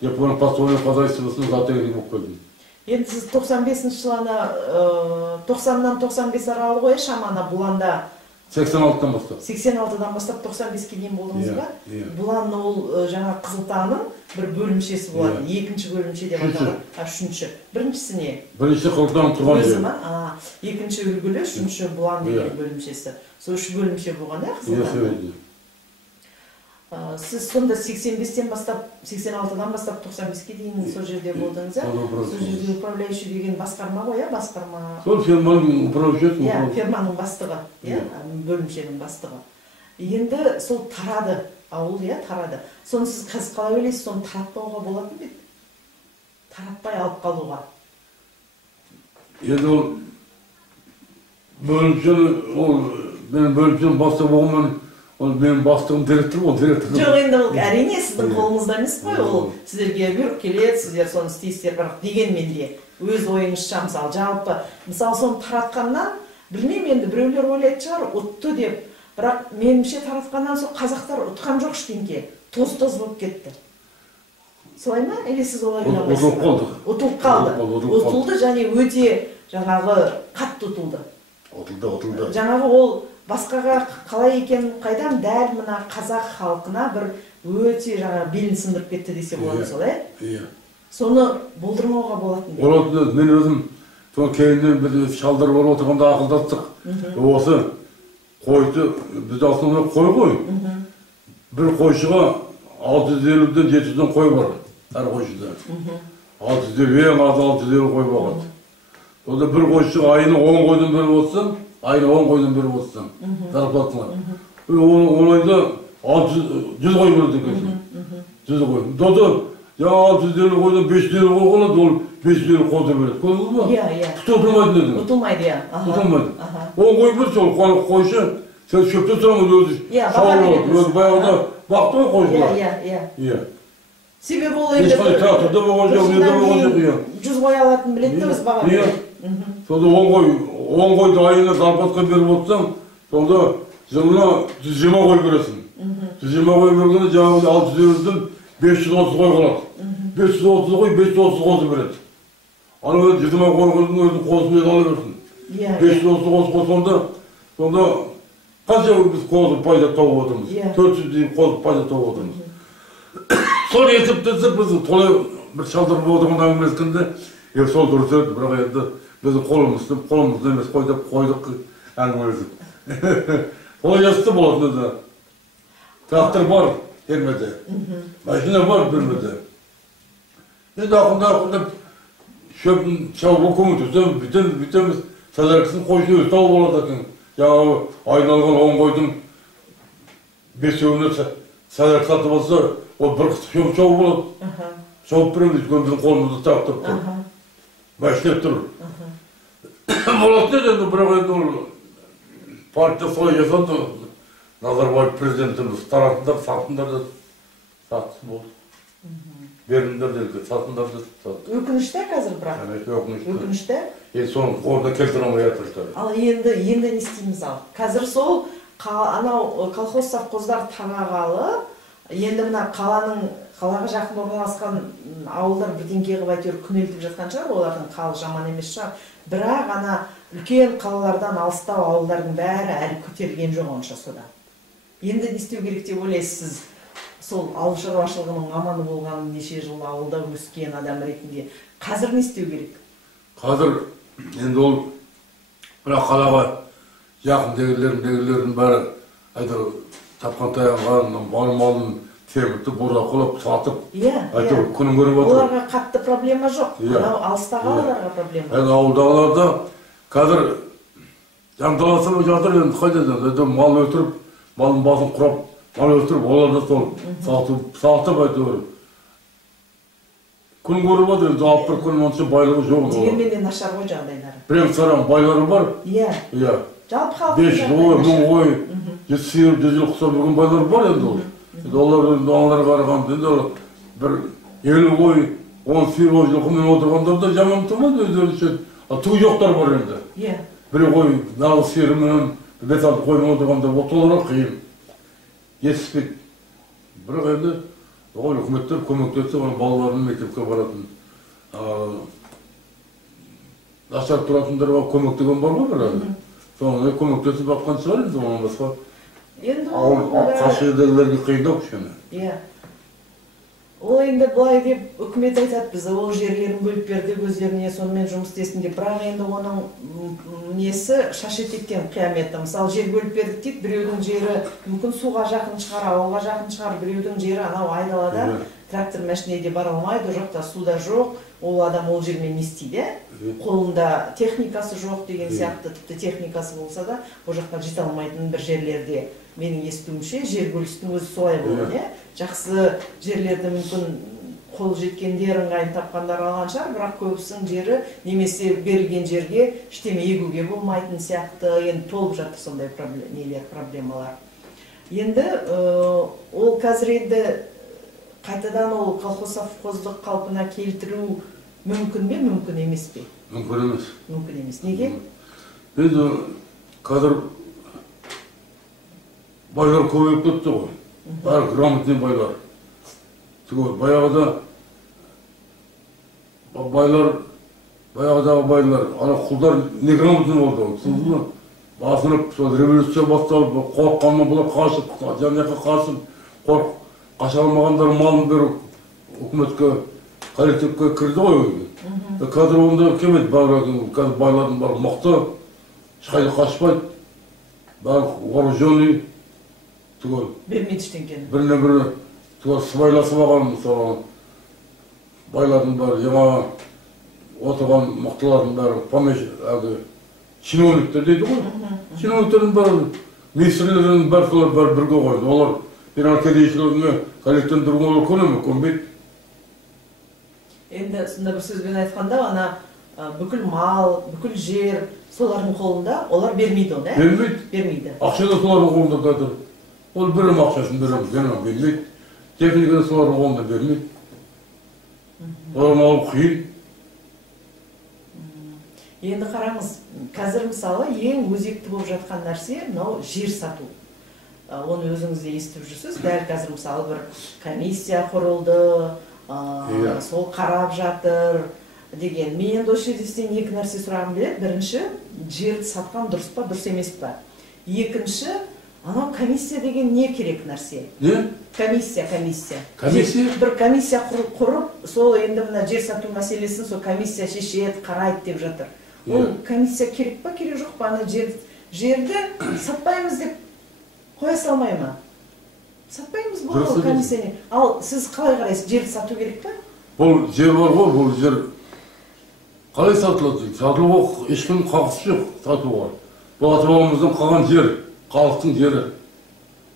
Япония постольный хозяйствосының затегіне болып келдім. Енді сіз 95 жылына 90-нан 95 аралы ғой, шамана Бұланда 86-дан бастап. 86-дан бастап 95-ке дейін болдыңыз ба? Бұлан ол жаңа Қызылтаның бір бөлімшесі болады, екінші бөлімше деп аталады. Үшінші. Біріншісі не? Бірінші Қызылтаның тұрған жері. Өзі ма? Екінші үлгілі, үшінші Бұлан деген бөлімшесі. Сол үш бөлімше болған, Қызылтаның? Сіз сонда 85-тен бастап, 86-дан бастап 95-ке дейін сол жерде болдыңыз, сол жерде управляющий деген басқарма ғой, басқарма? Сол ферманың управляющий. Ферманың бастығы, бөлімшенің бастығы. Енді сол тарады, ауыл, тарады. Соны сіз қазір қалай ойлайсыз, соны таратпауға болатын бе? Таратпай алып қалуға? Енді ол бөлімшенің бастығы болғанмен ол менің бастығым директор бол, директор. Жоқ, енді ол әрине сіздің қолыңызда емес қой, ол сіздерге бұйрық келеді, сіздер соны істейсіздер, бірақ дегенмен де өз ойыңызша, мысалы, жалпы, мысалы, соны таратқаннан, білмеймін енді біреулер ойлайды шығар, ұтты деп, бірақ меніңше таратқаннан сол қазақтар ұтқан жоқ ештеңке, тоз-тоз болып кетті. Солай ма? Или сіз олай ойламайсыз ба? Ұтылып қалды. Ұтылды және өте жаңағы қатты ұтылды. Ұтылды. Жаңағы ол басқаға қалай екен қайдан дәл мына қазақ халқына бір өте жаңа белін сындырып кетті десе болады солай? Иә. Соны болдырмауға болатын бе? Болады, мен өзім кейіннен біз шалдар болып отырғанда ақылдастық. Осы қойды, біз асылында қой ғой. Бір қойшыға 650-ден 700-ден қой бар, әр қойшыда. 650, ең аз 650 қой бағады. Онда бір қойшыға айына 10 қойдан бөліп отырсам, айына 10 қойдан беріп отырсаң, зарплатаңа. Он айда 100 қой береді екенсің. 100 қой. Дода жаңа 650 қойдан 550 қой қалады, ол 550 қойды береді. Көрдіңіз ба? Иә. Тұтылмайды дедім. Ұтылмайды, иә. Тұтылмайды. 10 қой берсе, ол қойшы, сен шөпте тұрамын өзі. Өзі баяғыда бақты ғой қойшылар. Иә. Себебі ол енді ешқандай тракторда болған жоқ, неде болған жоқ, иә. 100 қой алатын біледі де біз баға береді. Сонда 10 қойды айына зарплатқа беріп отырсаң, сонда жылына 120 қой бересің. 120 қой бергенде жаңағы 650-ден 530 қой қалады. 530 қой 530 қозы береді. Ана 20 қойдың өзін қозымен ала берсін. 530 қоз қосқанда, сонда қанша біз қозы пайда тауып отырмыз? 400 дейін қозы пайда тауып отырмыз. Сол есептесе біз толай бір шалдырып отырған әңгімелескенде, сол дұрыс еді, бірақ енді біздің қолымызды емес қой деп қойдық әңгімелесіп. Солай жасты болатын еді. Трактор бар Термеде, машина бар Бермеде. Енді ақындап шөпін шауға көмектесем, бүйтеміз, сәлеркісін қойшы өз тауып болады екен. Жаңағы айналған 10 қойдың 5-еуіне сәлеркі сатып алса, ол бір қысық шөп шауып болады. Шауып береміз, біздің қолымызды трактор тұр. Мәшінеп тұр. Болады енді, бірақ енді ол партия солай жасады. Назарбаев президентіміз таратындар, сатындар да сатысы болды. Беріңдер дейді, сатындар да сатты. Өкінішті қазір бірақ? Өкінішті? Соны орда келтіре алмай жатыр. Ал енді не істейміз ал? Қазір сол анау колхоз совхоздар тағағалы, енді мына қалаға жақын орналасқан ауылдар бірдеңке қылып әйтеуір күнелтіп жатқан шығар, олардың халы жаман емес шығар. Бірақ ана үлкен қалалардан алыстау ауылдардың бәрі әлі көтерілген жоқ онша сода. Енді не істеу керек деп ойлайсыз? Сол ауыл шаруашылығының маманы болған неше жыл ауылда өскен адам ретінде қазір не істеу керек? Қазір енді ол бірақ қалаға жақын дегілердің бәрі әйтеуір тапқан таяған малын темірді бұрда қылып сатып әйтеуір күнін көріп отыр. Оларға қатты проблема жоқ. Алыстағы ауылдарға проблема. Енді ауылдағыларда қазір жанталасып жатыр, енді қайда мал өтіріп, малын басын құрап, мал өтіріп, олар да сол сатып әйтеуір күн көріп отыр, енді алып бір күн онша байлығы жоқ. Дегенмен де нашар ғой жағдайлары. Бірең-саран байлары бар. Иә. Жалпы халықтың 5 қой, 1000 қой, 100 сиыр, 100 жыл құсап жүрген байлар бар енді ол. Оларға қарағанда енді бір 50 қой, 10 сиыр жылқымен отырғандар да жаман тұрмайды өздері. Туы жоқтар бар енді. Бір қой, нағыз сиырмен, 5-6 қоймен отырғанда оларға қиын. Естіспейді. Бірақ енді үкіметтер көмектесіп, балаларын мектепке баратын, нашар тұратындарға көмектеген бар ғой бірақ. Соны көмектесіп баққан шығар енді оның басқа. Қашы едерлерге қиындау кішкене. Ол енді былай деп үкімет айтады біз, ол жерлерін бөліп берді, өздеріне сонымен жұмыс істесін деп. Бірақ енді оның несі шаш етектен қияметі. Мысалы жер бөліп бердік дейді, біреудің жері мүмкін суға жақын шығар, ауылға жақын шығар, біреудің жері анау айдалада трактор машинеде бара алмайды, жоқта суда жоқ, ол адам ол жермен не істейді? Қолында техникасы жоқ деген сияқты, тіпті техникасы болса да, ол жаққа жете алмайтын бір жерлерде менің естуімше жер бөлістің өзі солай болған, жақсы жерлерді мүмкін қол жеткендер, ыңғайын тапқандар алған шығар, бірақ көбісінің жері немесе берілген жерге ештеме егуге болмайтын сияқты, енді толып жатыр сондай проблемалар. Енді ол қазір енді қайтадан ол колхоз совхоздық қалпына келтіру мүмкін бе, мүмкін емес пе? Мүмкін емес. Мүмкін емес. Неге? Енді қазір байлар көбейіп кетті ғой. Бәрі грамотный байлар. Баяғыдағы байлар, ана құлдар неграмотный болды. Түсіндіңіз бе? Басынып, революция басталып, қорыққаннан бұлар қашып, жан-жаққа қашып, қаша алмағандар малын беріп, үкіметке, коллективке кірді ғой. Қазір онда келмейді, қазір байлардың бәрі мықты, ешқайда қашпайды, бәрі вооруженный. Бермейді ештеңкені. Біріне-бірі сыбайласып алған, мысалы, байлардың бәрі, жаңа отырған мықтылардың бәрі чиновниктер дейді ғой. Чиновниктердің бәрі, министрлердің бәрі солар бәрі бірге қойды. Олар бір кедейшілігіне коллектендіруге олар көне ме, көнбейді. Енді сонда бір сөзбен айтқанда, ана бүкіл мал, бүкіл жер солардың қолында, олар бермейді оны, Бермейді. Бермейді. Ақша да солардың қолында қазір. Ол берем ақшасын бермейді. Техника да солардың қолында бермейді. Олардың алу қиын. Енді қараңыз, қазір мысалы ең өзекті болып жатқан нәрсе мынау жер сату. Оны өзіңіз де естіп жүрсіз. Дәл қазір мысалы бір комиссия құрылды, сол қарап жатыр деген. Мен енді осы жерде сізден екі нәрсе сұрағым келеді. Бірінші, жерді сатқан дұрыс па, дұрыс емес па? Екінші, анау комиссия деген не керек нәрсе? Не? Комиссия. Комиссия? Бір комиссия құрып, сол енді мына жер сату мәселесін сол комиссия шешеді, қарайды деп жатыр. Ол комиссия керек па, керек жоқ па? Ана жерді сатпаймыз деп қоя салмай ма? Сатпаймыз бұл комиссияны. Ал сіз қалай қарайсыз, жерді сату керек па? Бұл жер бар ғой, бұл жер қалай сатылады? Сатылуға ешкім қақысы жоқ сатуға. Бұл ата-бабамыздың қалған жер, халықтың жері.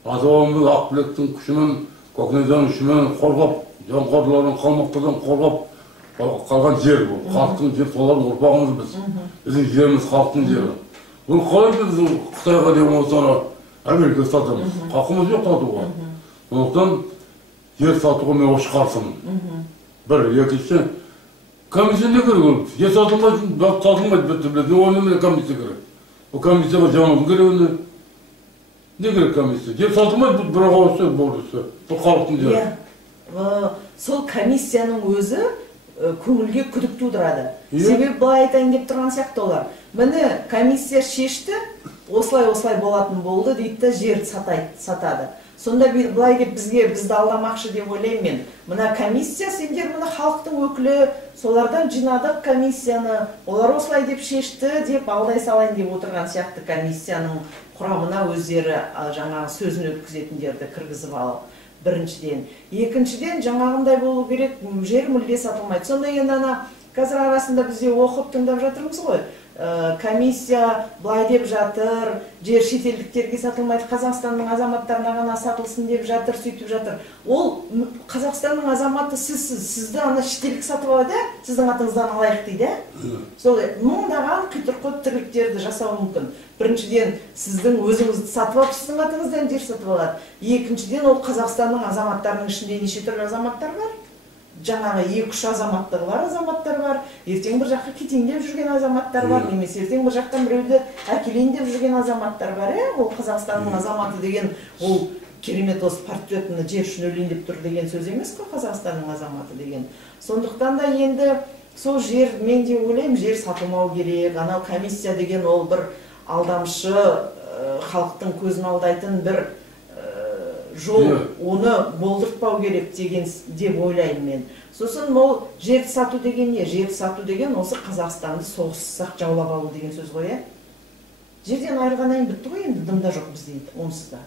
Ата-бабамыз Ақбілектің күшімен, Көкнайзаның күшімен қорғап, жанқорларын қалмақтардан қорғап қалған жер бұл. Халықтың жер, солардың ұрпағымыз біз. Біздің жеріміз халықтың жері. Бұл қалай біз Қытайға деген болсаны Америка сатамыз. Қақымыз жоқ сатуға. Сондықтан жер сатуға мен осы қарсымын. Бір, екінші, комиссия не керек? Жер сатылмайды бітті біледі. Оны мен комиссия керек. Бұл комиссияға жаңылдың керек. Не керек комиссия? Жер сатылмайды, бірақ ауызсы болды. Бұл халықтың жері. Сол комиссияның өзі көңілге күдік тудырады. Себебі былай айтайын деп тұрған сияқты олар. Міне комиссия шешті, осылай болатын болды дейді да жерді сатады. Сонда былай деп бізді алдамақшы деп ойлаймын мен. Мына комиссия, сендер мына халықтың өкілі, солардан жинадық комиссияны, олар осылай деп шешті деп алдай салайын деп отырған сияқты комиссияның құрамына өздері жаңағы сөзін өткізетіндерді кіргізіп алып. Біріншіден. Екіншіден, жаңағындай болу керек, жер мүлде сатылмайды. Сонда енді ана қазір арасында бізде оқып тыңдап жатырмыз ғой. Комиссия былай деп жатыр, жер шетелдіктерге сатылмайды, Қазақстанның азаматтарына ғана сатылсын деп жатыр, сөйтіп жатыр. Ол Қазақстанның азаматы сізді ана шетелдік сатып алады, сіздің атыңыздан алайық дейді. Сол мыңдаған қитұрқы тірліктерді жасау мүмкін. Біріншіден, сіздің өзіңізді сатып алып, сіздің атыңыздан жер сатып алады. Екіншіден, ол Қазақстанның азаматтарының ішінде неше түрлі азаматтар бар. Жаңағы 2-3 азаматтығы бар азаматтар бар, ертең бір жаққа кетейін деп жүрген азаматтар бар, немесе ертең бір жақтан біреуді әкелейін деп жүрген азаматтар бар. Ол Қазақстанның азаматы деген, ол керемет осы портретіні жер үшін өлейін деп тұр деген сөз емес қой, Қазақстанның азаматы деген. Сондықтан да енді сол жер, мен де ойлаймын, жер сатылмау керек. Анау комиссия деген ол бір алдамшы, халықтың көзін алдайтын бір жол, оны болдыртпау керек деп ойлаймын мен. Сосын ол жерді сату деген не? Жерді сату деген осы Қазақстанды соғыссақ жаулап алу деген сөз ғой, жерден айырғаннан бітті ғой, енді дымда жоқ бізде онсыз да.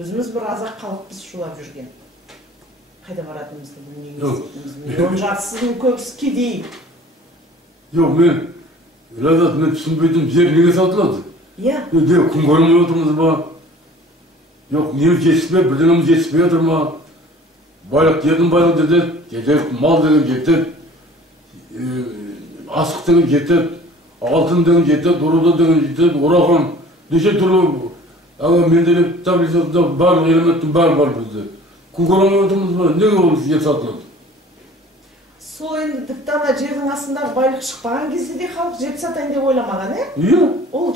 Өзіміз бір азақ халықпыз шулап жүрген. Қайда баратынымызды білмейміз. Оның жартысының көбісі кедей. Жоқ, мен түсінбейтін, жер неге сатылады? Күн көрмей отырмыз ба? Yok, niye geçme, birdenimiz geçmeye durma. Bayrak yedim bayrak dedi, mal dedim getir, asık dedim getir, altın dedim getir, duruda dedim getir, uğrakan, neşe türlü, mendelik tablizatında barbı elementin var bizde. Kunkoramayordunuz mu? Ne oldu yer satıldı? Сол енді тіпті ана жердің астындағы байлық шықпаған кезде де халық жерді сатайын деп ойламаған, Иә. Ол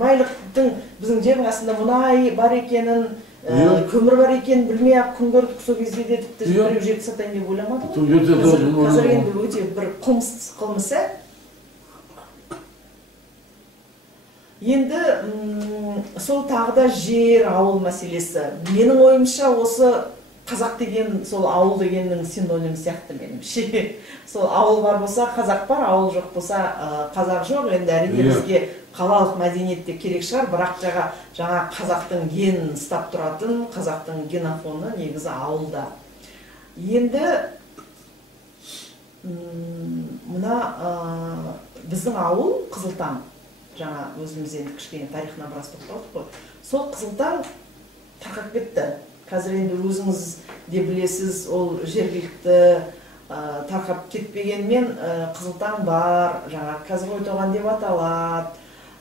байлықтың біздің жердің астында мұнай бар екенін, көмір бар екенін білмей-ақ күн көрдік, сол кезде де тіпті біреу жерді сатайын деп ойламады ғой. Қазір енді өте бір қылмыс. Енді сол тағы да жер, ауыл мәселесі. Менің ойымша осы қазақ деген, сол ауыл дегеннің синоним сияқты меніңше. Сол ауыл бар болса, қазақ бар, ауыл жоқ болса, қазақ жоқ. Енді әрине бізге қалалық мәдениетте керек шығар, бірақ жаңа қазақтың генін ұстап тұратын, қазақтың генофоны негізі ауылда. Енді мына біздің ауыл Қызылтаң. жаңа өзіміз енді кішкене тарихына біраз тоқталдық қой. Сол Қызылтаң тарқап кетті. Қазір енді өзіңіз де білесіз, ол жергілікті тарқап кетпегенмен Қызылтаң бар, жаңа қазір Ойтоған деп аталады.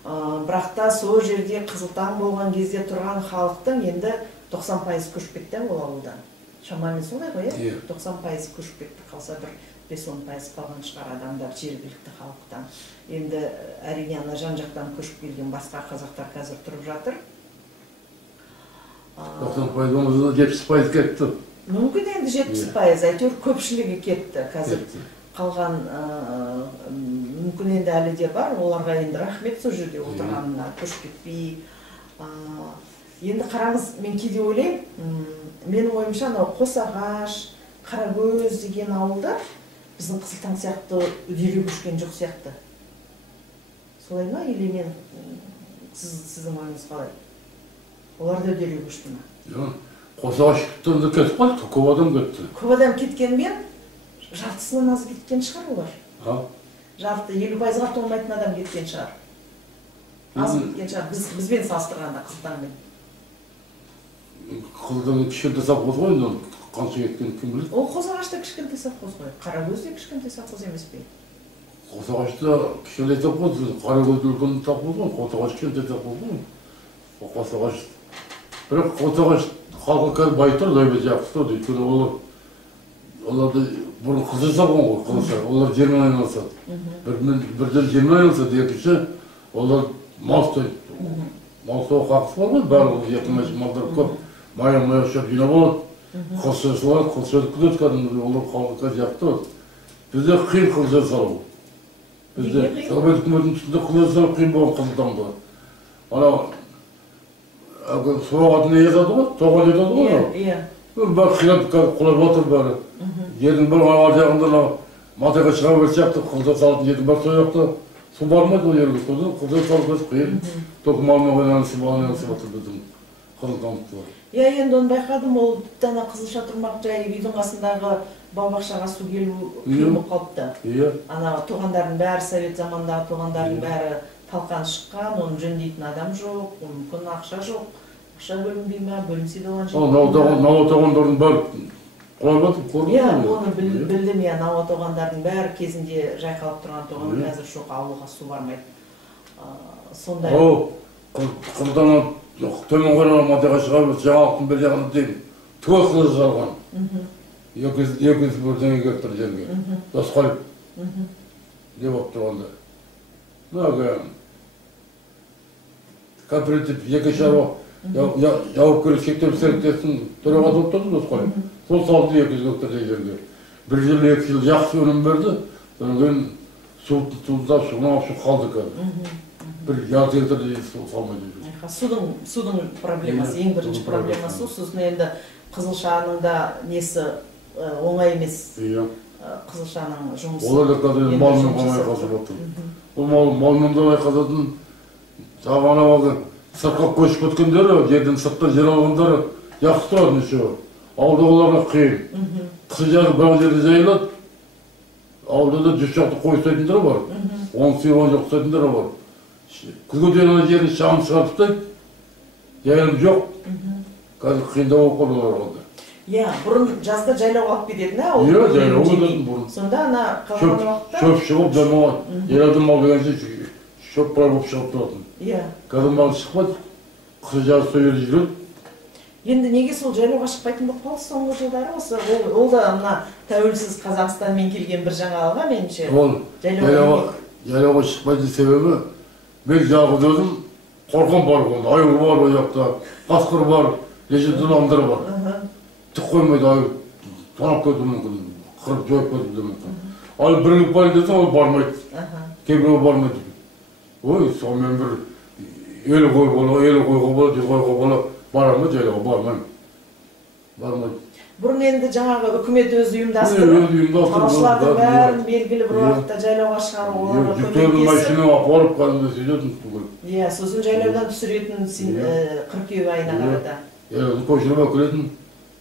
Бірақ та сол жерде Қызылтаң болған кезде тұрған халықтың енді 90% көшіп кетті ол ауылдан. Шамамен солай ғой, 90% көшіп кетті, қалса бір 5-10% қалған шығар адамдар жергілікті халықтан. Енді әрине жан-жақтан көшіп келген басқа қазақтар қазір тұрып жатыр. 90% болмаса 70% кетті. Мүмкін енді 70%, әйтеуір көпшілігі кетті қазір. Қалған мүмкін енді әлі де бар, оларға енді рахмет сол жерде отырғанына, көшіп кетпей. Енді қараңыз, мен кейде ойлаймын, менің ойымша Қосағаш, Қарагөз деген ауылдар біздің Қызылтаң сияқты үдере көшкен жоқ сияқты. Солай ма, или мен сіздің ойыңыз қалай? Олар да үдере көшті ма? Қосағаштан да кетіп қалды, көп адам кетті. Көп адам кеткенмен жартысынан аз кеткен шығар олар. Жарты 50%-ға толмайтын адам кеткен шығар. Аз кеткен шығар, бізбен салыстырғанда Қызылтаңмен. Қызылтаң кішкентай совхоз ғой, қанша кеткен кім біледі? Ол Қосағашта кішкентай совхоз ғой, Қарагөз де кішкентай совхоз емес пе? Қосағашта кішкентай совхоз, Қарагөз үлкен совхоз ғой, Қосағаш кішкентай совхоз ғой. Қосағаш, бірақ Қосағаш халқы қазір бай тұр, лайбет жақсы тұр, өйткені оларды бұрын қызыл салған ғой, қызылша, олар жермен айналысады. Бірден жермен айналысады, екінші олар мал ұстайды. Мал ұстауға қақысы бар ғой, барлығы екі малдар көп. Мая шап жинап алады, қылша салады, қылша өткізеді, кәдімгі олар халқы қазір жақсы тұрады. Бізде қиын қылша салу. Бізде Совет үкіметінің үстінде қылша салу қиын болған Қызылтаңда. Ана соғатын езады ғой, тоған езады ғой. Бәрі қиратып құлап отыр бәрі. Жердің бір ар жағында матайға шыға бер сияқты қылша салатын жердің бар сол жақта су бармайды ол жерге. Содан қылша салып өз қиын. Только малмен байланысып отыр біздің Қызылтаңдықтар. Енді оны байқадым, ол тана қызылша тұрмақ жай үйдің қасындағы бау-бақшаға су келу қиын болып қалыпты. Ана тоғандардың бәрі, совет замандағы тоғандардың бәрі талқан шыққан, оны жөндейтін адам жоқ, мүмкін ақша жоқ. Ақша бөлінбей ма, бөлінсе де оған жетпейді. Науа тоғандардың бәрі құлап жатыр, көрдіңіз бе? Оны білдім, науа тоғандардың бәрі кезінде жайқалып тұрған тоған қазір жоқ, ауылға су бармайды. Сондай. Қызылтаңнан төмен қараған матайға шығарып, жаңалықтың бір жағында дейін түгел қылыш салған. 200 гектар жерге. Досқалып. Не болып тұрғанда. Кооператив екі шаруа жауап керек шектеулі серіктестің төрағасы болып тұрды Досқалып. Сол салды 200 гектар жерге. Бір жыл 2 жыл жақсы өнім берді. Содан кейін суды шығынап қалды қазір. Бір ярты гектар су салмайды. Судың проблемасы, ең бірінші проблема су. Сосын енді Қызылшаның да несі оңай емес. Қызылшаның жұмысы. Олар да қазір малмен қалай қазып отыр. Ол малмен қалай қазатын жағанағы сыртқа көшіп өткендері, жерден сырттан жер алғандары жақсы тұрады неше. Ауылдағыларға қиын. Қысы жазы бір жерде жайылады. Ауылда да 100 шақты қой ұстайтындары бар. 10 сиыр жоқ ұстайтындары бар. Күзге дейін жерін шағын шығарып тастайды. Жайылым жоқ. Қазір қиындау болып қалды олар қалды. Бұрын жазда жайлауға алып кететін, жайлауға кететін бұрын. Сонда ана қалған уақытта шөп шығып жамауға, елдің мал дегенше шөп бар болып шығып тұратын. Қазір мал шықпады, қысы жазы сол жерде жүреді. Енді неге сол жайлауға шықпайтын болып қалды соңғы жылдары осы? Ол да мына тәуелсіз Қазақстанмен келген бір жаңалығы меніңше. Жайлауға шықпайтын себебі мен жалғыз өзім қорқам бар ғой, аюр бар ол жақта, қасқыр бар, неше тұландар бар. Түк қоймайды, аю тонап кетуі мүмкін, қырып жойып кетуі мүмкін. Ал бірлік бар десе ол бармайды, кейбіреу бармайды. Ой, сонымен бір 50 қойға бола, 100 қойға бола, бара ма жайлауға, бармаймын. Бармайды. Бұрын енді жаңағы үкімет өзі ұйымдастырып, малшылардың бәрін белгілі бір уақытта жайлауға шығару, оларға жүктерін машина апарып қадымда сөйлетін түгел. Сосын жайлаудан түсіретін қыркүйек айына қарата. Көшіріп әкелетін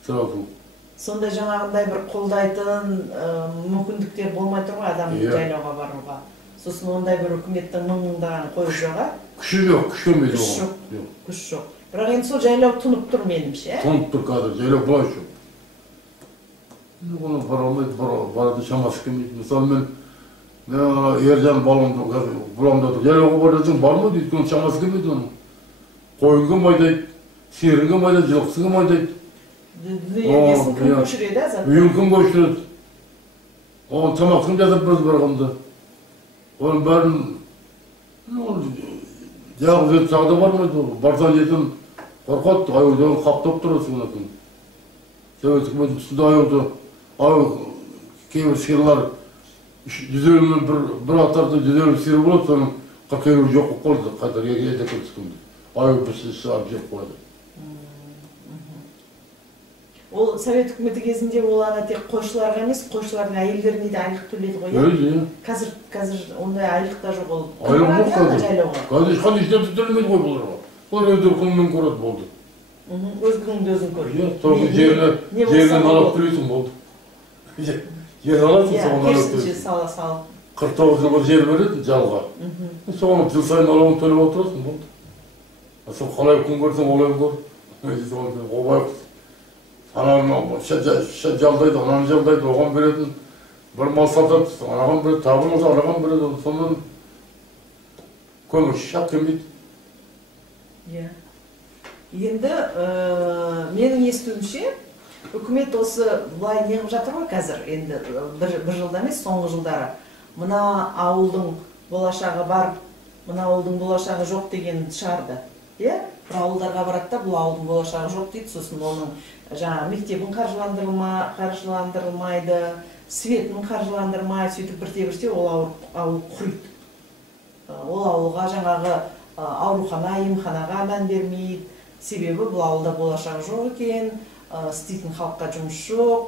сразу. Сондай жаңағындай бір қолдайтын мүмкіндіктер болмай тұр ғой адамның жайлауға баруға. Сосын ондай бір үкіметтің мыңдаған қойып жоға. Күші жоқ, күш келмейді Күш оған. жоқ. Күш жоқ. Бірақ енді сол жайлау тұнып тұр меніңше. Тұнып тұр қазір, жайлау былай жоқ. Оны бара алмайды, барады шамасы келмейді. Мысалы мен Ержан баламды бұламда тұр. Жайлауға барасың бармайды, өйткені шамасы келмейді оның. Қойынға майдайды, сиырға майдайды, жылқысыға майдайды. Дүниесін кім көшіреді азат? Үйін кім көшіреді. Оған тамақсын жазып біз барғанда. Оның бәрін жалғыз ет сағда бармайды. Барсан етін қорқады, аюдан қаптап тұрасың өтін. Совет үкіметінің тұсында кейбір сиырлар 150 бір аттарда 150 сиыр болады, соның 40 жоқ қойды, қайтар ете кетіскенде. Аю бір сағып жеп қойды. Ол совет үкіметі кезінде ол ана тек қойшыларға емес, қойшылардың әйелдеріне де айлық төледі ғой. Өйді. Қазір ондай айлық та жоқ ол. Айлық жоқ қазір. Қазір ешқандай істеп төлемейді ғой бұларға. Олар өздері күнмен көреді болды. Өз күніңді өзің көр. Иә, жерінен алып төлейсің болды. Жер аласың, соған алып керісінше салып. 49 жылға жер береді жалға. Соған жыл сайын алуын төлеп отырасың болды. Сол қалай күн көрсең олай көр. Обай ананы жалдайды, ананы жалдайды, оған беретін бір мал сатады, анаған береді, тағы болса анаған береді, сондан көмір шақ келмейді. Енді менің естуімше, үкімет осы былай неғып жатыр ғой қазір, енді бір жылда емес, соңғы жылдары. Мына ауылдың болашағы бар, мына ауылдың болашағы жоқ деген шығарды. Бір ауылдарға барады да, бұл ауылдың болашағы жоқ дейді, сосын оның жаңа мектебін қаржыландырылмайды, светін қаржыландырмайды, сөйтіп бірте-бірте ол ауыл құриды. Ол ауылға жаңағы аурухана, емханаға мән бермейді, себебі бұл ауылда болашақ жоқ екен, істейтін халыққа жұмыс жоқ,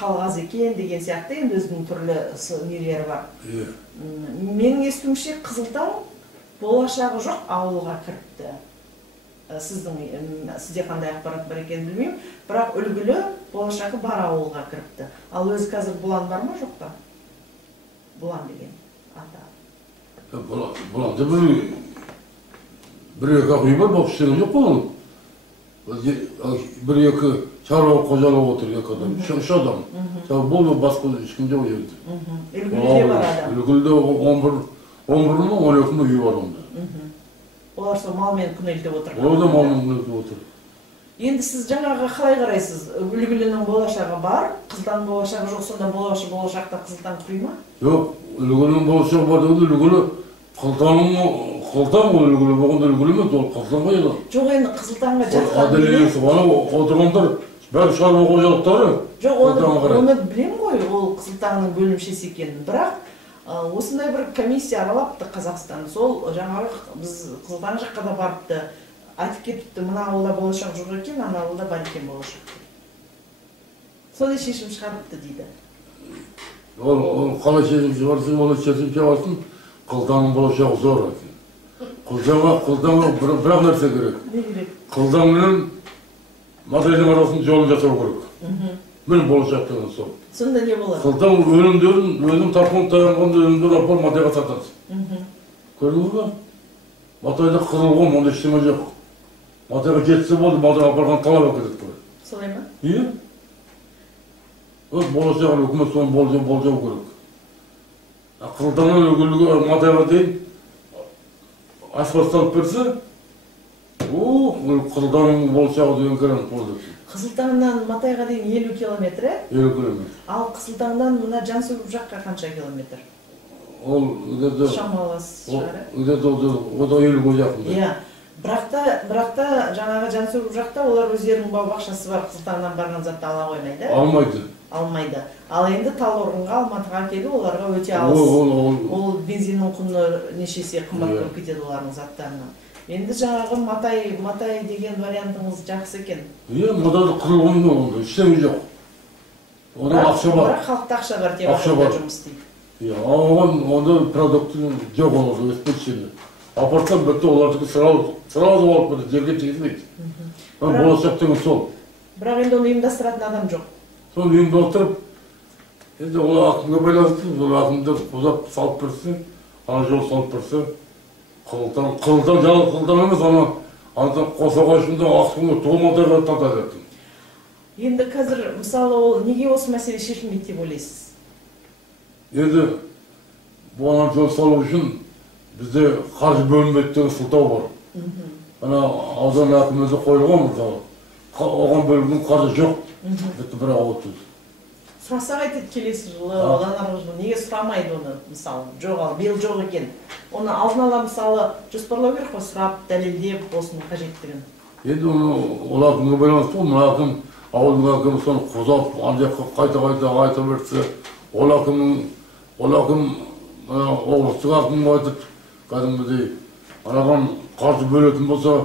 халық аз екен деген сияқты енді өзінің түрлі нелері бар. Менің естуімше Қызылтау болашағы жоқ ауылға кіріпті. Сізде қандай ақпарат бар екенін білмеймін, бірақ үлгілі болашағы бар ауылға кіріпті. Ал өзі қазір Бұлан бар ма жоқ па? Бұлан деген ата. Бұланда бір-екі ақ үй бар, бұл кішкене жоқ қой. Бір-екі шаруа қожалығы отыр, екі адам, үш адам. Бұл басқа ешкім жоқ енді. Үлгіліде бар адам. Үлгілде 11 мың, 12 мың үй бар онда. Олар сол малмен күнелтіп отыр. Олар да малмен күнелтіп отыр. Енді сіз жаңағы қалай қарайсыз? Үлгілінің болашағы бар, Қызылтаудың болашағы жоқ, сонда болашақта Қызылтау құри ма? Жоқ, үлгілінің болашағы бар дегенде үлгілі Қызылтау үлгілі болғанда үлгілі емес, ол Қызылтауға еді. Жоқ, енді Қызылтауға жатқан Әділесі, отырғандар бәрі шаруа қожалықтары. Жоқ, оны білем ғой, ол Қызылтаудың бөлімшесі екенін, бірақ осындай бір комиссия аралапты Қазақстан. Сол жаңағы біз Қызылтау жаққа да барыпты, айтып кетіпті, мына ауылда болашақ жоқ екен, ана ауылда бар екен болашақ. Сондай шешім шығарыпты дейді. Ол қалай шешім шығарсын, оны шешім шығарсын, Қызылтаудың болашағы зор екен. Қызылтауға бір-ақ нәрсе керек. Не керек? Қызылтаумен Матайдың арасын жолын жасау керек. Мен болашақ деген сол. Сонда не болады? Қызылтау өнімдерін, өзім тапқан таянғанда өнімдер апар Матайға сатады. Көрдіңіз ба? Матайда қызылғым, онда ештеңе жоқ. Матайға жетсе болды, Матайға апарған талап әкетеді көреді. Солай ма? Иә. Болашағын үкімет соны болжау керек. Қызылтаудан үлгілігі Матайға дейін асфальт берсе, Қызылтаудың болашағы деген керемет болды. Қызылтаудан Матайға дейін 50 километр, 50 километр. Ал Қызылтаудан мына Жансүгір жаққа қанша километр? Ол где-то шамалас шығар. Где-то 50-ге жақын. Иә. Бірақ та жаңағы Жансүгір жақта олар өздерінің бау-бақшасы бар, Қызылтаудан барған затты ала қоймайды. Алмайды. Ал енді Талдықорғанға, Алматыға келу оларға өте алыс. Ол бензиннің құны нешесе қымбат болып кетеді олардың заттарынан. Енді жаңағы Матай деген вариантыңыз жақсы екен. Иә, Матайда құрылған онда, ештеңе жоқ. Онда ақша бар. Бірақ халықта ақша бар, тек жұмыс істейді. Иә, онда продукты жоқ оларда, өспекшені. Апартан бітті олардікі сразу алып бітті, жерге тегізмейді. Болашақ деген сол. Бірақ енді оны ұйымдастыратын адам жоқ. Соны ұйымдастырып, енді ол ақынға байланысты, ол ақынды ұзап салып берсе, ана жол салып берсе, қылдан жалғыз қылдан емес, ана Қосағашында Ақсуға толматайға татады етін. Енді қазір мысалы ол неге осы мәселе шешілмейді деп ойлайсыз? Енді бұл ана жол салу үшін бізде қаржы бөлінбейді деген сылтау бар. Ана аудан әкімімізде қойылған мысалы, оған бөлінген қаржы жоқ. Бітті бір ауыз сөз. Сұрасақ айтады келесі жылы, одан арғы жылы неге сұрамайды оны, мысалы, жоқ, биыл жоқ екен. Оны алдын ала мысалы жоспарлау керек қой, сұрап, дәлелдеп, осының қажеттігін. Енді ол әкімге байланысты, мына әкім, ауылдың әкімі соны қозап, ана жаққа қайта айта берсе, ол әкім облыстық әкімге айтып, кәдімгідей анаған қаржы бөлетін болса,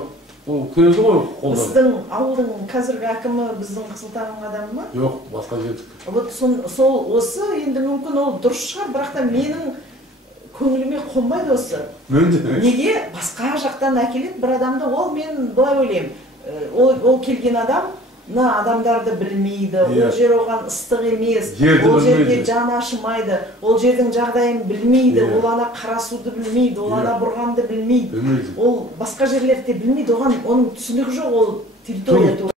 ол келеді ғой қолдан. Біздің ауылдың қазіргі әкімі біздің Қызылтаудың адамы ма? Жоқ, басқа жетік. Вот сол осы енді мүмкін ол дұрыс шығар, бірақ та менің көңіліме қонбайды осы. Неге басқа жақтан әкеледі бір адамды, ол мен былай ойлаймын, ол келген адам мына адамдарды білмейді, ол жер оған ыстық емес, ол жерге жаны ашымайды, ол жердің жағдайын білмейді, ол ана Қарасуды білмейді, ол ана Бұрғанды білмейді, ол басқа жерлерде білмейді, оның түсінігі жоқ, ол территория туралы.